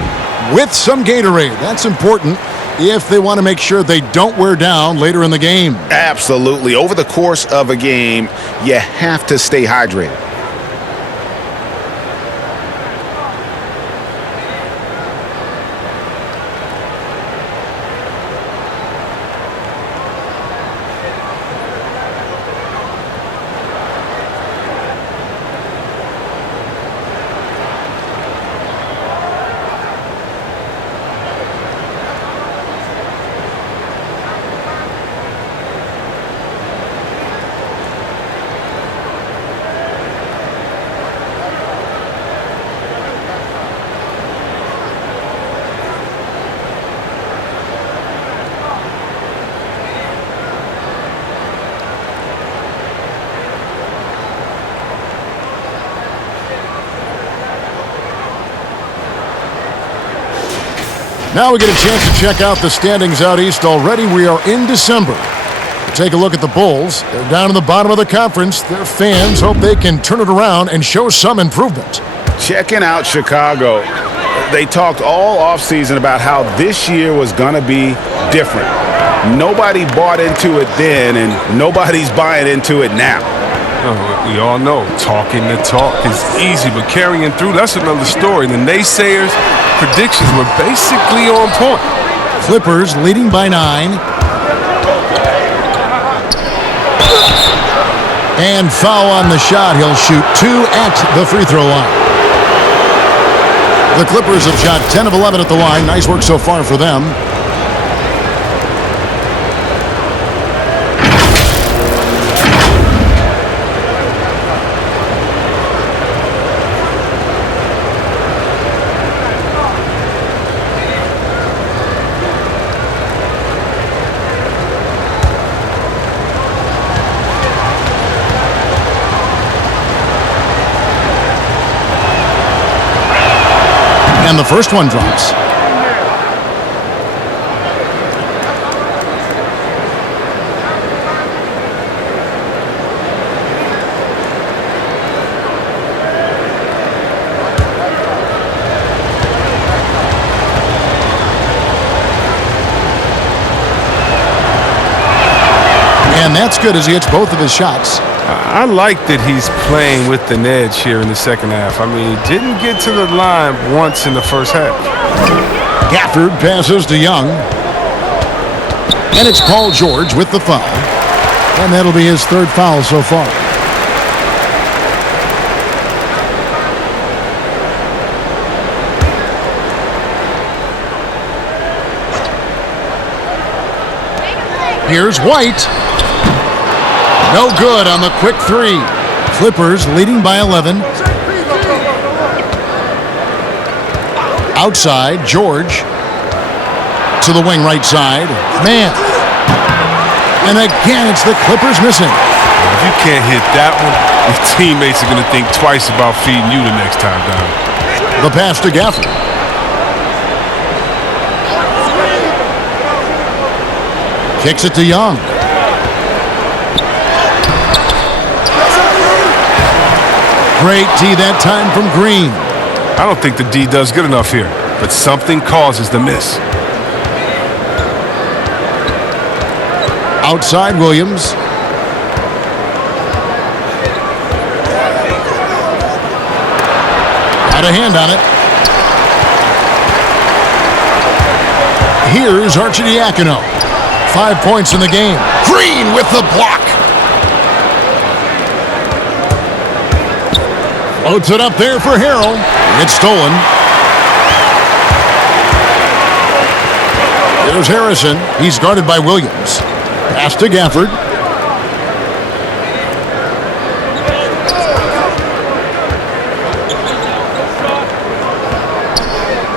with some Gatorade. That's important if they want to make sure they don't wear down later in the game. Absolutely. Over the course of a game, you have to stay hydrated. Now we get a chance to check out the standings out east already. We are in December. Take a look at the Bulls. They're down in the bottom of the conference. Their fans hope they can turn it around and show some improvement. Checking out Chicago. They talked all offseason about how this year was going to be different. Nobody bought into it then, and nobody's buying into it now. We all know talking the talk is easy, but carrying through, that's another story. The naysayers' predictions were basically on point. Clippers leading by 9. And foul on the shot. He'll shoot 2 at the free throw line. The Clippers have shot 10 of 11 at the line. Nice work so far for them. And the first one drops. And that's good as he hits both of his shots. I like that he's playing with an edge here in the second half. I mean, he didn't get to the line once in the first half. Gafford passes to Young. And it's Paul George with the foul. And that'll be his third foul so far. Here's White. No good on the quick 3. Clippers leading by 11. Outside, George. To the wing right side. Man. And again, it's the Clippers missing. If you can't hit that one, your teammates are going to think twice about feeding you the next time down. The pass to Gafford. Kicks it to Young. Great D that time from Green. I don't think the D does good enough here, but something causes the miss. Outside Williams. Got a hand on it. Here's Arcidiacono. 5 points in the game. Green with the block. Loads it up there for Harrell. It's stolen. There's Harrison. He's guarded by Williams. Pass to Gafford.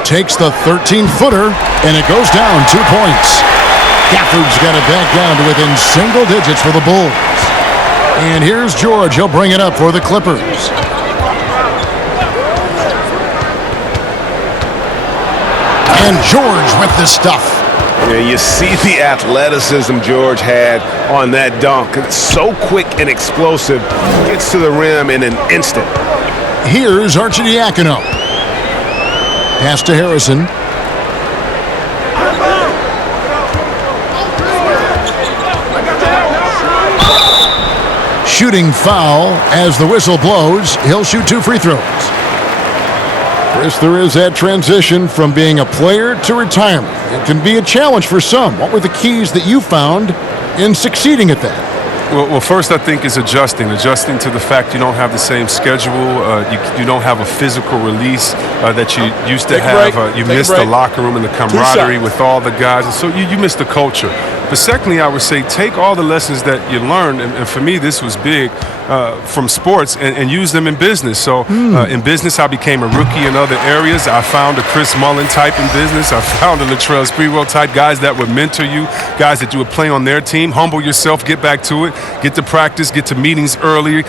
Takes the 13-footer, and it goes down 2 points. Gafford's got it back down to within single digits for the Bulls. And here's George. He'll bring it up for the Clippers. And George with the stuff. Yeah, you see the athleticism George had on that dunk. It's so quick and explosive. Gets to the rim in an instant. Here's Arcidiacono. Pass to Harrison. Shooting foul as the whistle blows. He'll shoot 2 free throws. Chris, there is that transition from being a player to retirement. It can be a challenge for some. What were the keys that you found in succeeding at that? Well, first I think is adjusting to the fact you don't have the same schedule. You don't have a physical release that you used to have. You miss the locker room and the camaraderie with all the guys, and so you miss the culture. But secondly, I would say take all the lessons that you learned, and for me this was big, from sports and use them in business. So in business, I became a rookie in other areas. I found a Chris Mullin type in business. I found a Latrell Sprewell type, guys that would mentor you, guys that you would play on their team. Humble yourself, get back to it, get to practice, get to meetings early,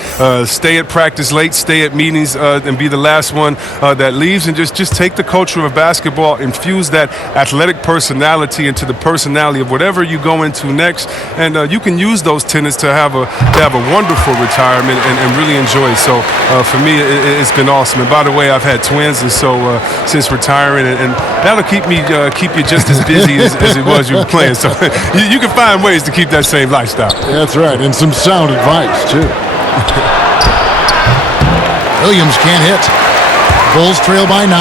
stay at practice late, stay at meetings and be the last one that leaves, and just take the culture of basketball, infuse that athletic personality into the personality of whatever you go into next, and you can use those tenets to have a wonderful retirement. environment and really enjoy it. So for me, it's been awesome. And by the way, I've had twins, and so since retiring, and that'll keep you just as busy as it was you were playing. So you can find ways to keep that same lifestyle. That's right, and some sound advice, too. Williams can't hit. Bulls trail by 9.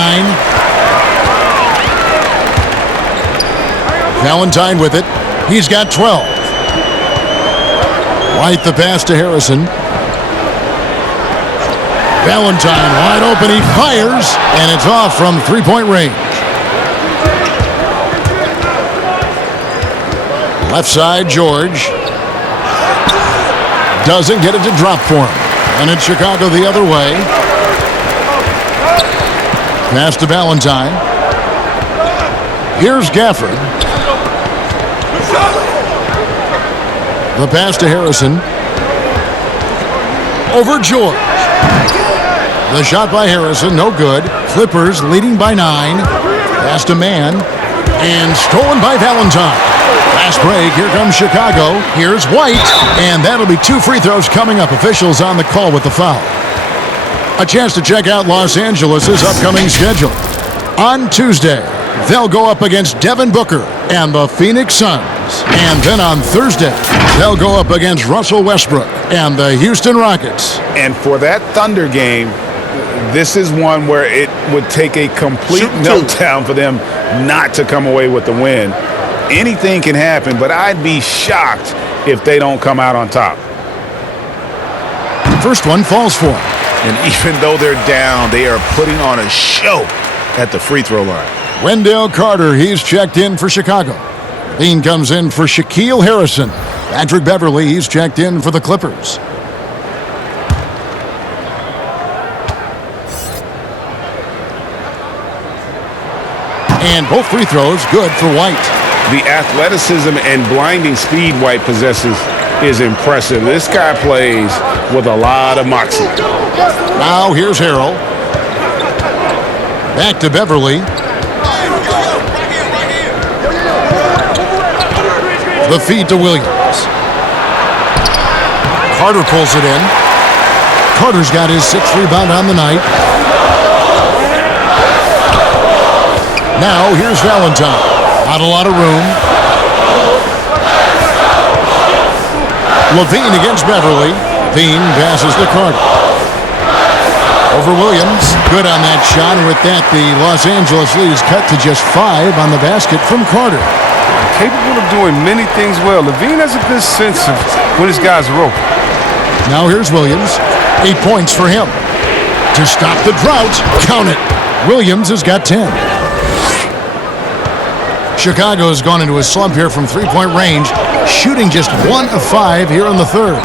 Valentine with it. He's got 12. White the pass to Harrison. Valentine wide open. He fires, and it's off from three-point range. Left side, George. Doesn't get it to drop for him. And it's Chicago the other way. Pass to Valentine. Here's Gafford. The pass to Harrison. Over George. The shot by Harrison, no good. Clippers leading by 9. Pass to Mann. And stolen by Valentine. Last break, here comes Chicago. Here's White. And that'll be 2 free throws coming up. Officials on the call with the foul. A chance to check out Los Angeles' upcoming schedule. On Tuesday, they'll go up against Devin Booker and the Phoenix Suns. And then on Thursday, they'll go up against Russell Westbrook and the Houston Rockets. And for that Thunder game, this is one where it would take a complete meltdown for them not to come away with the win. Anything can happen, but I'd be shocked if they don't come out on top. First one falls for them. And even though they're down, they are putting on a show at the free throw line. Wendell Carter, he's checked in for Chicago. Bean comes in for Shaquille Harrison. Patrick Beverly, he's checked in for the Clippers. And both free throws good for White. The athleticism and blinding speed White possesses is impressive. This guy plays with a lot of moxie. Now here's Harrell. Back to Beverly. The feed to Williams. Carter pulls it in. Carter's got his 6th rebound on the night. Now here's Valentine. Not a lot of room. Levine against Beverly. Levine passes to Carter. Over Williams. Good on that shot. And with that, the Los Angeles lead is cut to just 5 on the basket from Carter. Capable of doing many things well. Levine has a good sense of when his guys are open. Now here's Williams. 8 points for him. To stop the drought, count it. Williams has got 10. Chicago has gone into a slump here from three-point range, shooting just 1 of 5 here in the third.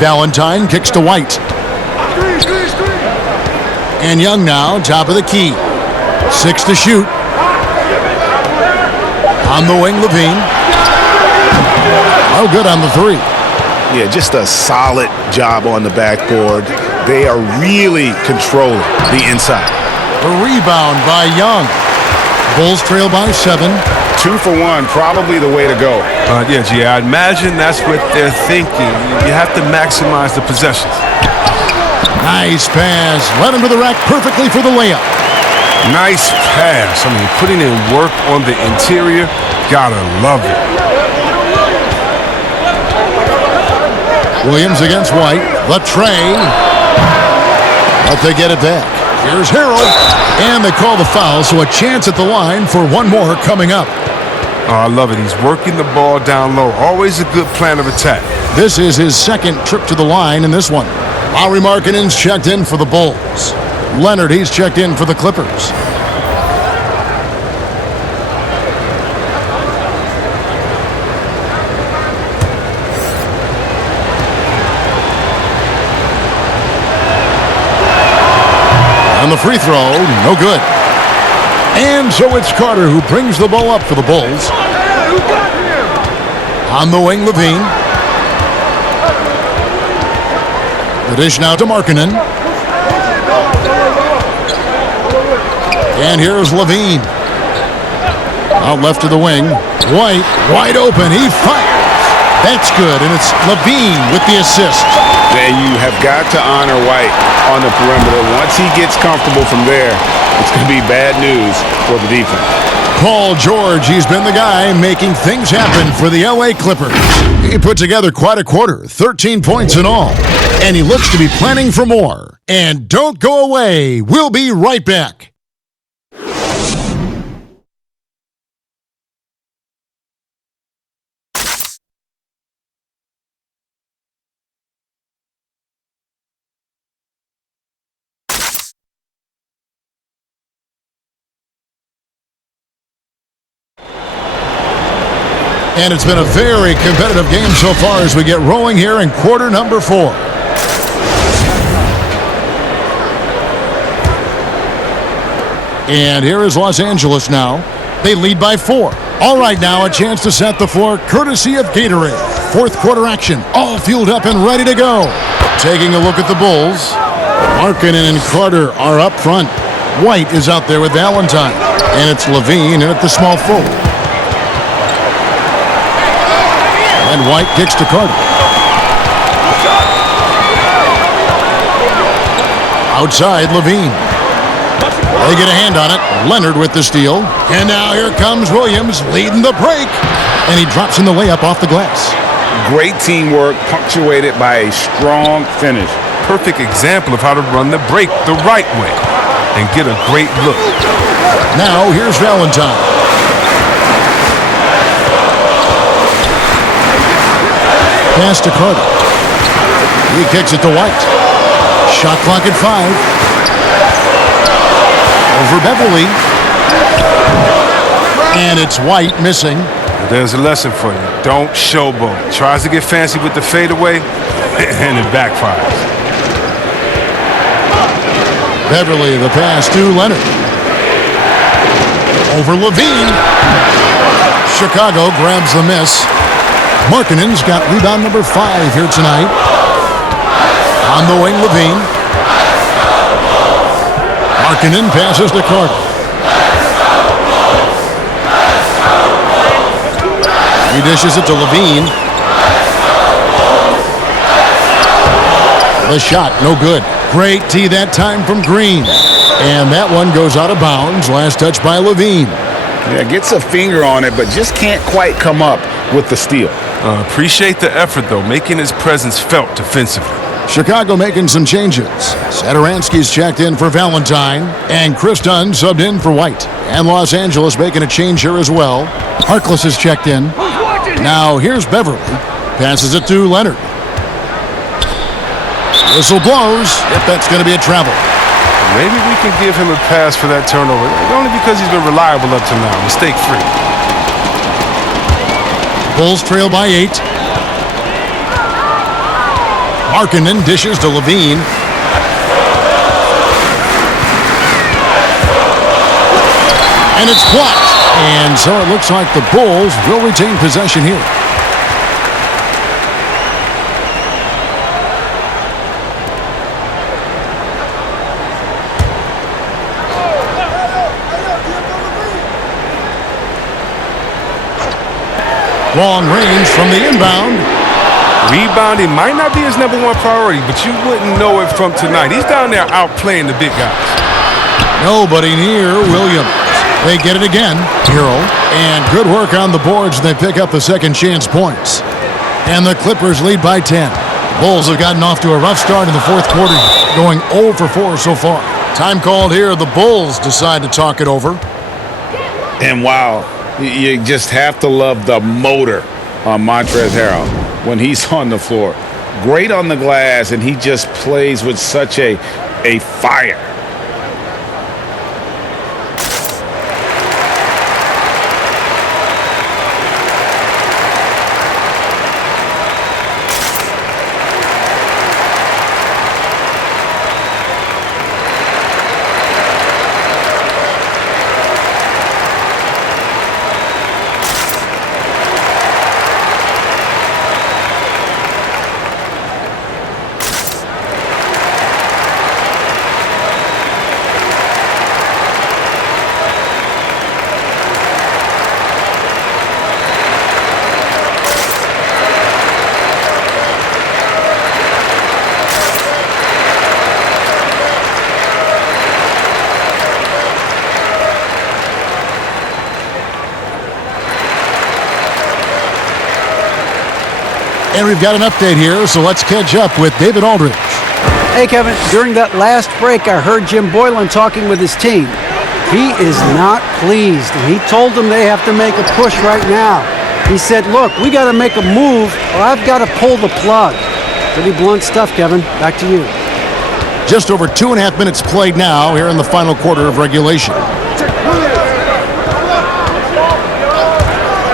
Valentine kicks to White. And Young now, top of the key. 6 to shoot. On the wing, Levine. Oh, good on the 3. Yeah, just a solid job on the backboard. They are really controlling the inside. A rebound by Young. Bulls trail by 7. 2 for 1, probably the way to go. I imagine that's what they're thinking. You have to maximize the possessions. Nice pass. Led him to the rack perfectly for the layup. Nice pass. I mean, putting in work on the interior. Gotta love it. Williams against White. The tray. But they get it back. Here's Harrell. And they call the foul, so a chance at the line for one more coming up. Oh, I love it. He's working the ball down low. Always a good plan of attack. This is his 2nd trip to the line in this one. Lauri Markkanen's checked in for the Bulls. Leonard, he's checked in for the Clippers. On the free throw, no good. And so it's Carter who brings the ball up for the Bulls. On the wing, Levine. The dish now to Markkanen. And here's Levine. Out left to the wing. White, wide open. He fires. That's good, and it's Levine with the assist. And you have got to honor White on the perimeter. Once he gets comfortable from there, it's going to be bad news for the defense. Paul George, he's been the guy making things happen for the LA Clippers. He put together quite a quarter, 13 points in all, and he looks to be planning for more. And don't go away. We'll be right back. And it's been a very competitive game so far as we get rolling here in quarter number 4. And here is Los Angeles now. They lead by 4. All right, now a chance to set the floor courtesy of Gatorade. Fourth quarter action, all fueled up and ready to go. Taking a look at the Bulls. Markkanen and Carter are up front. White is out there with Valentine. And it's Levine in at the small forward. And White kicks to Carter. Outside, Levine. They get a hand on it. Leonard with the steal. And now here comes Williams leading the break. And he drops in the layup off the glass. Great teamwork punctuated by a strong finish. Perfect example of how to run the break the right way and get a great look. Now here's Valentine. Pass to Carter. He kicks it to White. Shot clock at 5. Over Beverly. And it's White missing. There's a lesson for you. Don't showboat. Tries to get fancy with the fadeaway, and it backfires. Beverly, the pass to Leonard. Over Levine. Chicago grabs the miss. Markkanen's got rebound number 5 here tonight. On the wing, Levine. Markkanen passes to Carter. He dishes it to Levine. The shot, no good. Great tee that time from Green. And that one goes out of bounds. Last touch by Levine. Yeah, gets a finger on it, but just can't quite come up with the steal. Appreciate the effort, though, making his presence felt defensively. Chicago making some changes. Satoransky's checked in for Valentine, and Chris Dunn subbed in for White. And Los Angeles making a change here as well. Harkless is checked in. Now here's Beverly. Passes it to Leonard. Whistle blows. If that's going to be a travel. Maybe we can give him a pass for that turnover, only because he's been reliable up to now, mistake-free. Bulls trail by 8. Markkanen dishes to Levine. And it's blocked. And so it looks like the Bulls will retain possession here. Long range from the inbound. Rebounding might not be his #1 priority, but you wouldn't know it from tonight. He's down there outplaying the big guys. Nobody near Williams. They get it again. Hero. And good work on the boards. They pick up the second chance points. And the Clippers lead by 10. Bulls have gotten off to a rough start in the fourth quarter, going 0 for 4 so far. Time called here. The Bulls decide to talk it over. And wow, you just have to love the motor on Montrezl Harrell when he's on the floor. Great on the glass, and he just plays with such a fire. And we've got an update here, so let's catch up with David Aldridge. Hey, Kevin, during that last break, I heard Jim Boylan talking with his team. He is not pleased, and he told them they have to make a push right now. He said, look, we got to make a move, or I've got to pull the plug. Pretty blunt stuff, Kevin. Back to you. Just over 2.5 minutes played now here in the final quarter of regulation.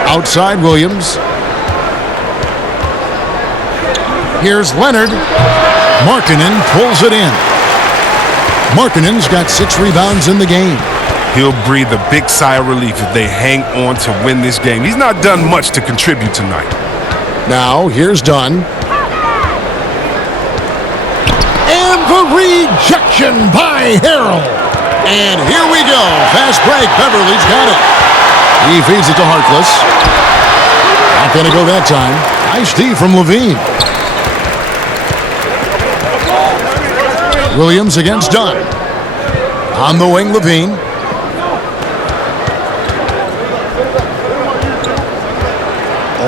Outside Williams. Here's Leonard. Markkanen pulls it in. Markkanen's got 6 rebounds in the game. He'll breathe a big sigh of relief if they hang on to win this game. He's not done much to contribute tonight. Now, here's Dunn. And the rejection by Harrell. And here we go. Fast break. Beverly's got it. He feeds it to Harkless. Not going to go that time. Nice D from Levine. Williams against Dunn. On the wing, Levine.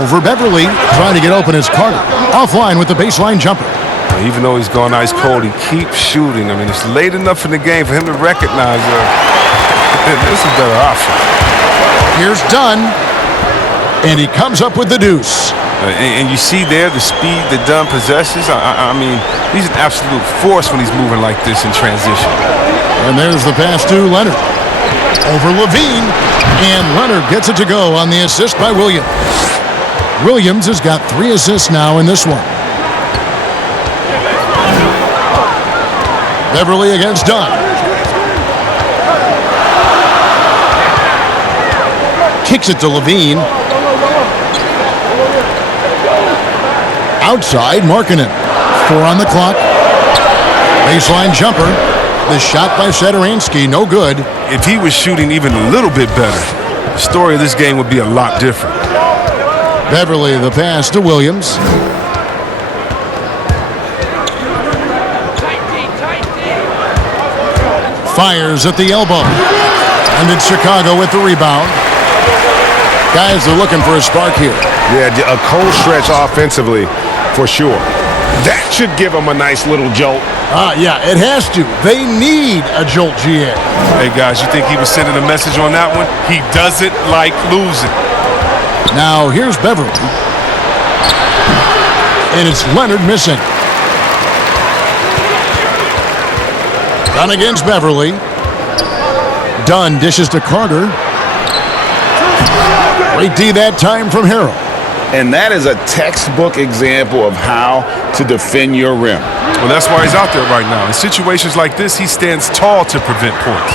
Over Beverly, trying to get open is Carter. Offline with the baseline jumper. Even though he's gone ice cold, he keeps shooting. I mean, it's late enough in the game for him to recognize this is a better option. Here's Dunn, and he comes up with the deuce. And you see there the speed that Dunn possesses. I mean, he's an absolute force when he's moving like this in transition. And there's the pass to Leonard. Over Levine, and Leonard gets it to go on the assist by Williams. Williams has got 3 assists now in this one. Beverly against Dunn. Kicks it to Levine. Outside, Markkanen. 4 on the clock. Baseline jumper. The shot by Satoransky, no good. If he was shooting even a little bit better, the story of this game would be a lot different. Beverly, the pass to Williams. Fires at the elbow. And it's Chicago with the rebound. Guys are looking for a spark here. Yeah, a cold stretch offensively for sure. That should give them a nice little jolt. Yeah, it has to. They need a jolt, GA. Hey, guys, you think he was sending a message on that one? He doesn't like losing. Now, here's Beverly. And it's Leonard missing. Dunn against Beverly. Dunn dishes to Carter. Great D that time from Harrell. And that is a textbook example of how to defend your rim. Well, that's why he's out there right now. In situations like this, he stands tall to prevent points.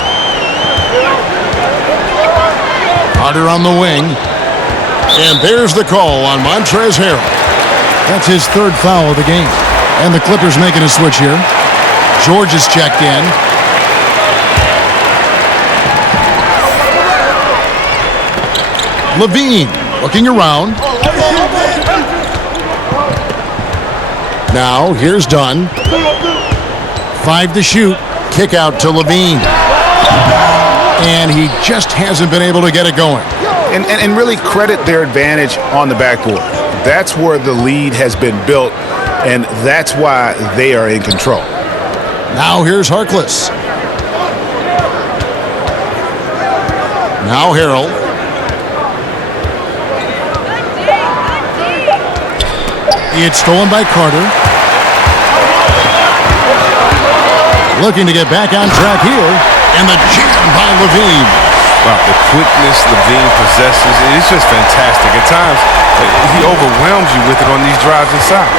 Carter on the wing. And there's the call on Montrezl Harrell. That's his 3rd foul of the game. And the Clippers making a switch here. George is checked in. Levine looking around. Now, here's Dunn. 5 to shoot. Kick out to Levine. And he just hasn't been able to get it going. And really credit their advantage on the backboard. That's where the lead has been built, and that's why they are in control. Now here's Harkless. Now Harrell. It's stolen by Carter. Looking to get back on track here. And the jam by Levine. Wow, the quickness Levine possesses, it's just fantastic. At times, he overwhelms you with it on these drives inside.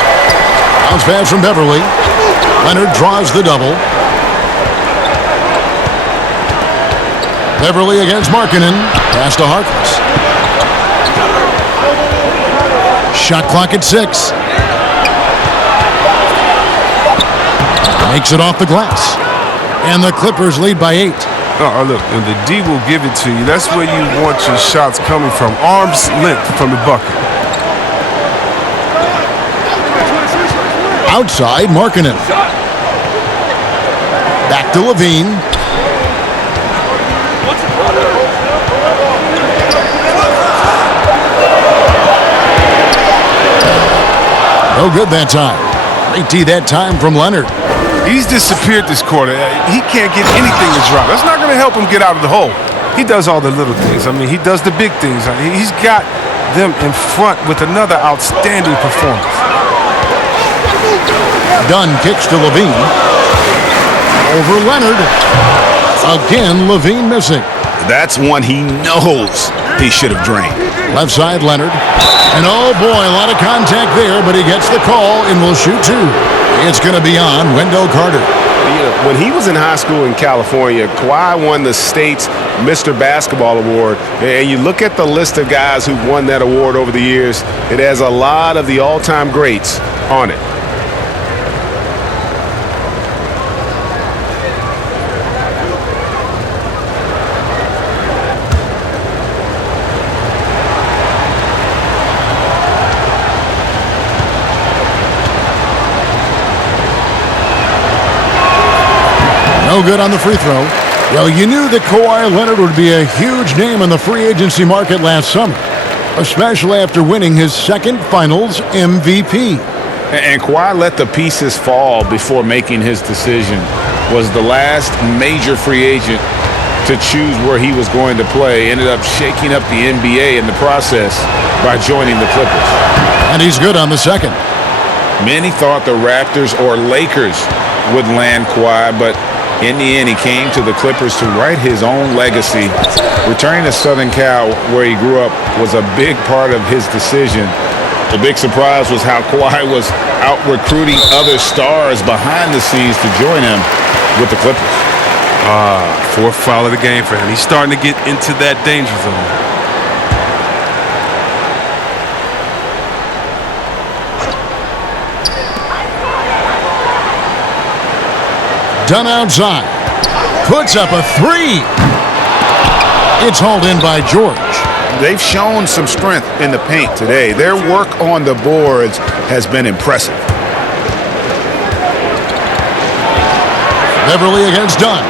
Bounce pass from Beverly. Leonard draws the double. Beverly against Markkanen. Pass to Harkless. Shot clock at 6. Makes it off the glass. And the Clippers lead by 8. Oh, look, and the D will give it to you. That's where you want your shots coming from. Arm's length from the bucket. Outside, Markkanen. Back to Levine. No good that time. Great D that time from Leonard. He's disappeared this quarter. He can't get anything to drop. That's not going to help him get out of the hole. He does all the little things. I mean, he does the big things. He's got them in front with another outstanding performance. Dunn kicks to Levine. Over Leonard. Again, Levine missing. That's one he knows he should have drained. Left side, Leonard. And oh boy, a lot of contact there, but he gets the call and will shoot two. It's going to be on Wendell Carter. You know, when he was in high school in California, Kawhi won the state's Mr. Basketball Award. And you look at the list of guys who won that award over the years, it has a lot of the all-time greats on it. No good on the free throw. Well, you knew that Kawhi Leonard would be a huge name in the free agency market last summer, especially after winning his second Finals MVP. And Kawhi let the pieces fall before making his decision. Was the last major free agent to choose where he was going to play. Ended up shaking up the NBA in the process by joining the Clippers. And he's good on the second. Many thought the Raptors or Lakers would land Kawhi, but in the end, he came to the Clippers to write his own legacy. Returning to Southern Cal, where he grew up, was a big part of his decision. The big surprise was how Kawhi was out recruiting other stars behind the scenes to join him with the Clippers. Fourth foul of the game for him. He's starting to get into that danger zone. Dunn outside. Puts up a three. It's hauled in by George. They've shown some strength in the paint today. Their work on the boards has been impressive. Beverly against Dunn.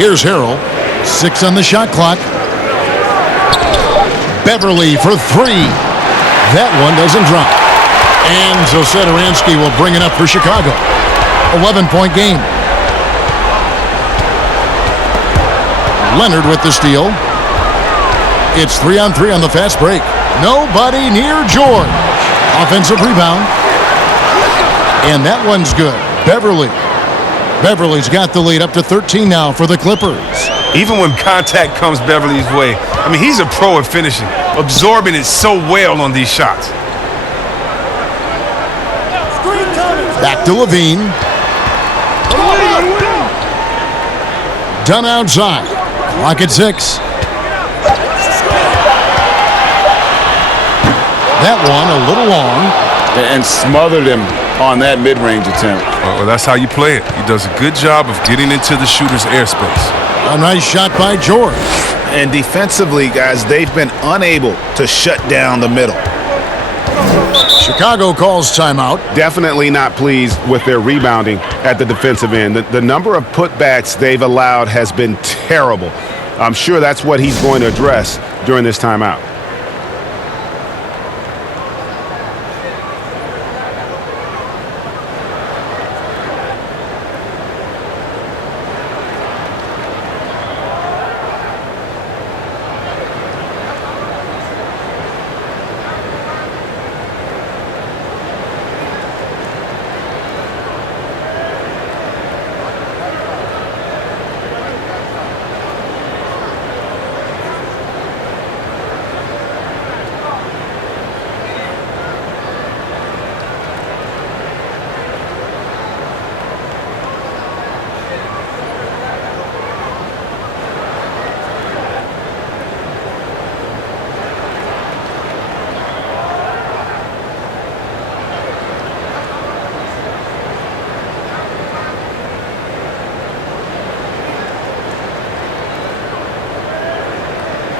Here's Harrell. 6 on the shot clock. Beverly for three. That one doesn't drop. And Zosetoransky will bring it up for Chicago. 11-point game. Leonard with the steal. It's 3-on-3 on the fast break. Nobody near George. Offensive rebound. And that one's good. Beverly's got the lead up to 13 now for the Clippers. Even when contact comes Beverly's way, I mean, he's a pro at finishing, absorbing it so well on these shots. Back to Levine. Dunn outside. Clock at 6. That one a little long. And smothered him on that mid-range attempt. Well, that's how you play it. He does a good job of getting into the shooter's airspace. A nice shot by George. And defensively, guys, they've been unable to shut down the middle. Chicago calls timeout. Definitely not pleased with their rebounding at the defensive end. The number of putbacks they've allowed has been terrible. I'm sure that's what he's going to address during this timeout.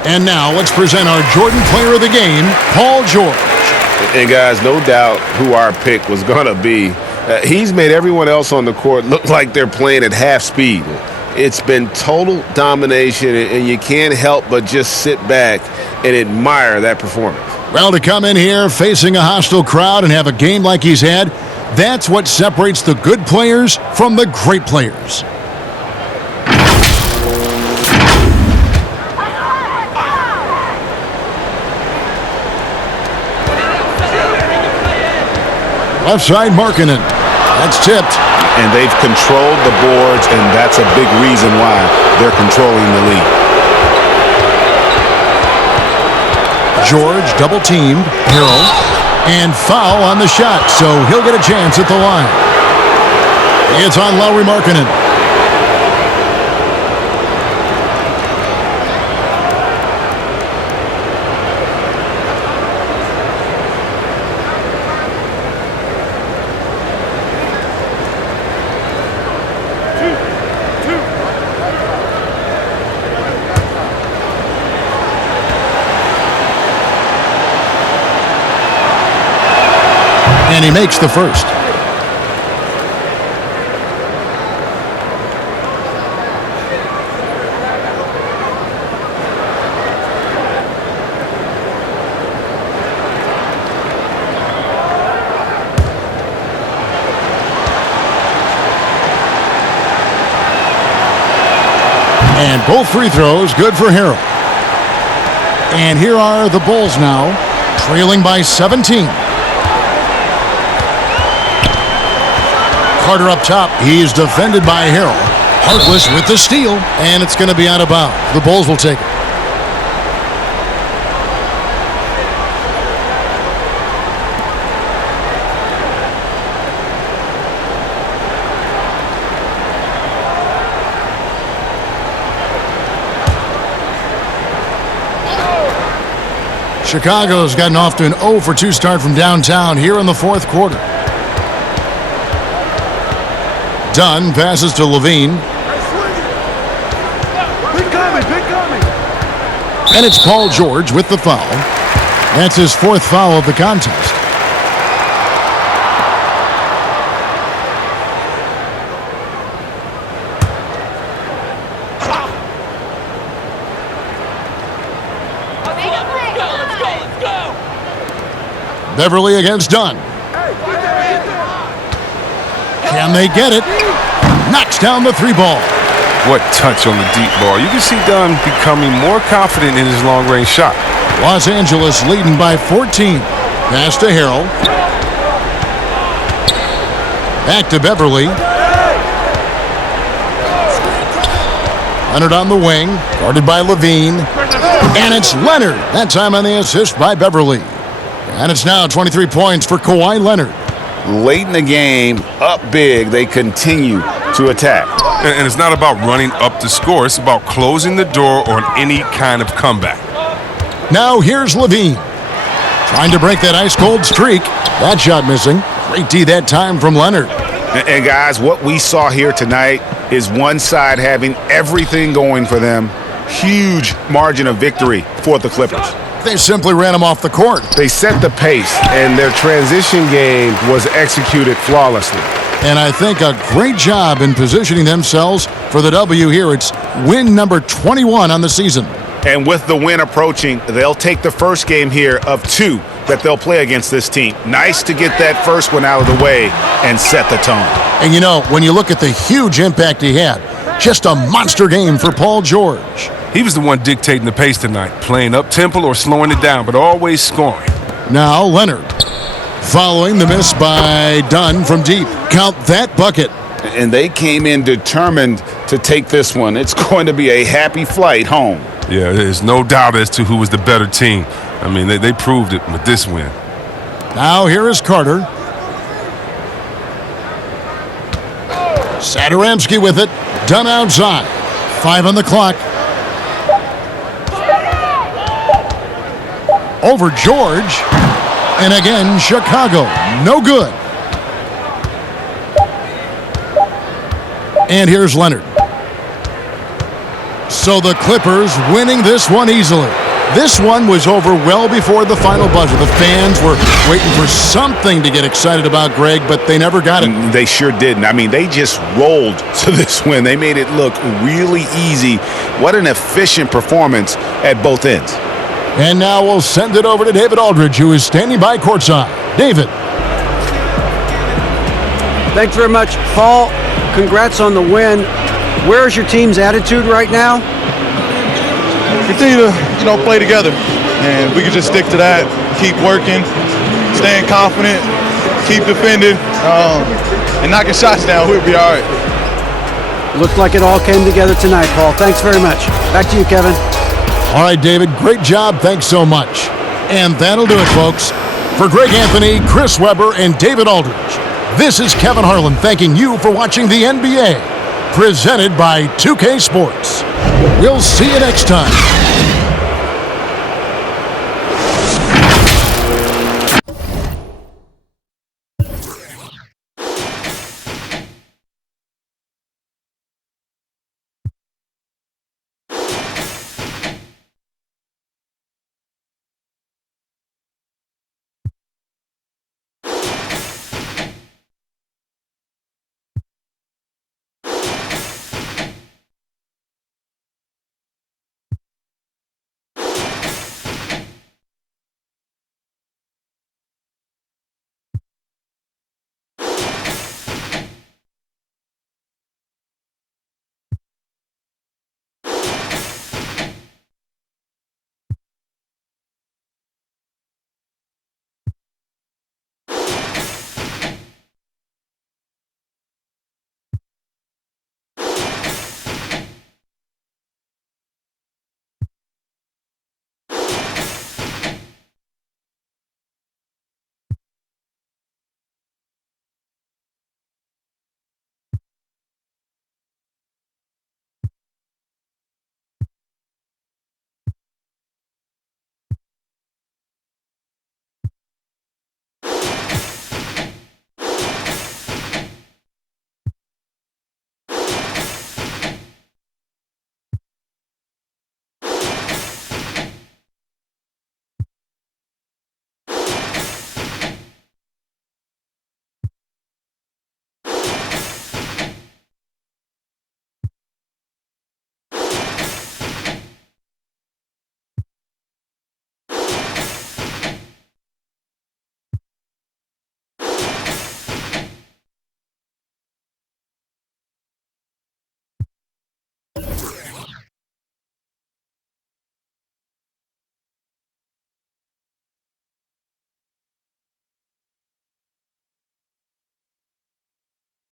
And now let's present our Jordan Player of the Game, Paul George. And guys, no doubt who our pick was going to be. He's made everyone else on the court look like they're playing at half speed. It's been total domination, and you can't help but just sit back and admire that performance. Well, to come in here facing a hostile crowd and have a game like he's had, that's what separates the good players from the great players. Left side, Markkanen. That's tipped. And they've controlled the boards, and that's a big reason why they're controlling the lead. George double-teamed. Harrell. And foul on the shot, so he'll get a chance at the line. It's on Lauri Markkanen. And he makes the first. And both free throws good for Harrell. And here are the Bulls now, trailing by 17. Carter up top. He's defended by Harrell. Harkless with the steal, and it's going to be out of bounds. The Bulls will take it. Chicago's gotten off to an 0-for-2 start from downtown here in the fourth quarter. Dunn passes to Levine. And it's Paul George with the foul. That's his fourth foul of the contest. Let's go. Beverly against Dunn. Can they get it? Knocks down the three ball. What touch on the deep ball. You can see Dunn becoming more confident in his long-range shot. Los Angeles leading by 14. Pass to Harrell. Back to Beverly. Leonard on the wing. Guarded by Levine. And it's Leonard. That time on the assist by Beverly. And it's now 23 points for Kawhi Leonard. Late in the game, up big, they continue to attack. And it's not about running up the score. It's about closing the door on any kind of comeback. Now here's Levine. Trying to break that ice-cold streak. That shot missing. Great D that time from Leonard. And guys, what we saw here tonight is one side having everything going for them. Huge margin of victory for the Clippers. They simply ran him off the court. They set the pace, and their transition game was executed flawlessly. And I think a great job in positioning themselves for the W here. It's win number 21 on the season. And with the win approaching, they'll take the first game here of 2 that they'll play against this team. Nice to get that first one out of the way and set the tone. And you know, when you look at the huge impact he had, just a monster game for Paul George. He was the one dictating the pace tonight, playing up-tempo or slowing it down, but always scoring. Now Leonard, following the miss by Dunn from deep. Count that bucket. And they came in determined to take this one. It's going to be a happy flight home. Yeah, there's no doubt as to who was the better team. I mean, they proved it with this win. Now here is Carter. Satoramsky with it. Dunn outside. 5 on the clock. Over George. And again, Chicago. No good. And here's Leonard. So the Clippers winning this one easily. This one was over well before the final buzzer. The fans were waiting for something to get excited about, Greg, but they never got it. They sure didn't. I mean, they just rolled to this win. They made it look really easy. What an efficient performance at both ends. And now we'll send it over to David Aldridge, who is standing by courtside. David. Thanks very much, Paul. Congrats on the win. Where's your team's attitude right now? Continue to, play together. And we can just stick to that, keep working, staying confident, keep defending, and knocking shots down. We'll be all right. Looked like it all came together tonight, Paul. Thanks very much. Back to you, Kevin. All right, David, great job. Thanks so much. And that'll do it, folks. For Greg Anthony, Chris Webber, and David Aldridge, this is Kevin Harlan thanking you for watching the NBA, presented by 2K Sports. We'll see you next time.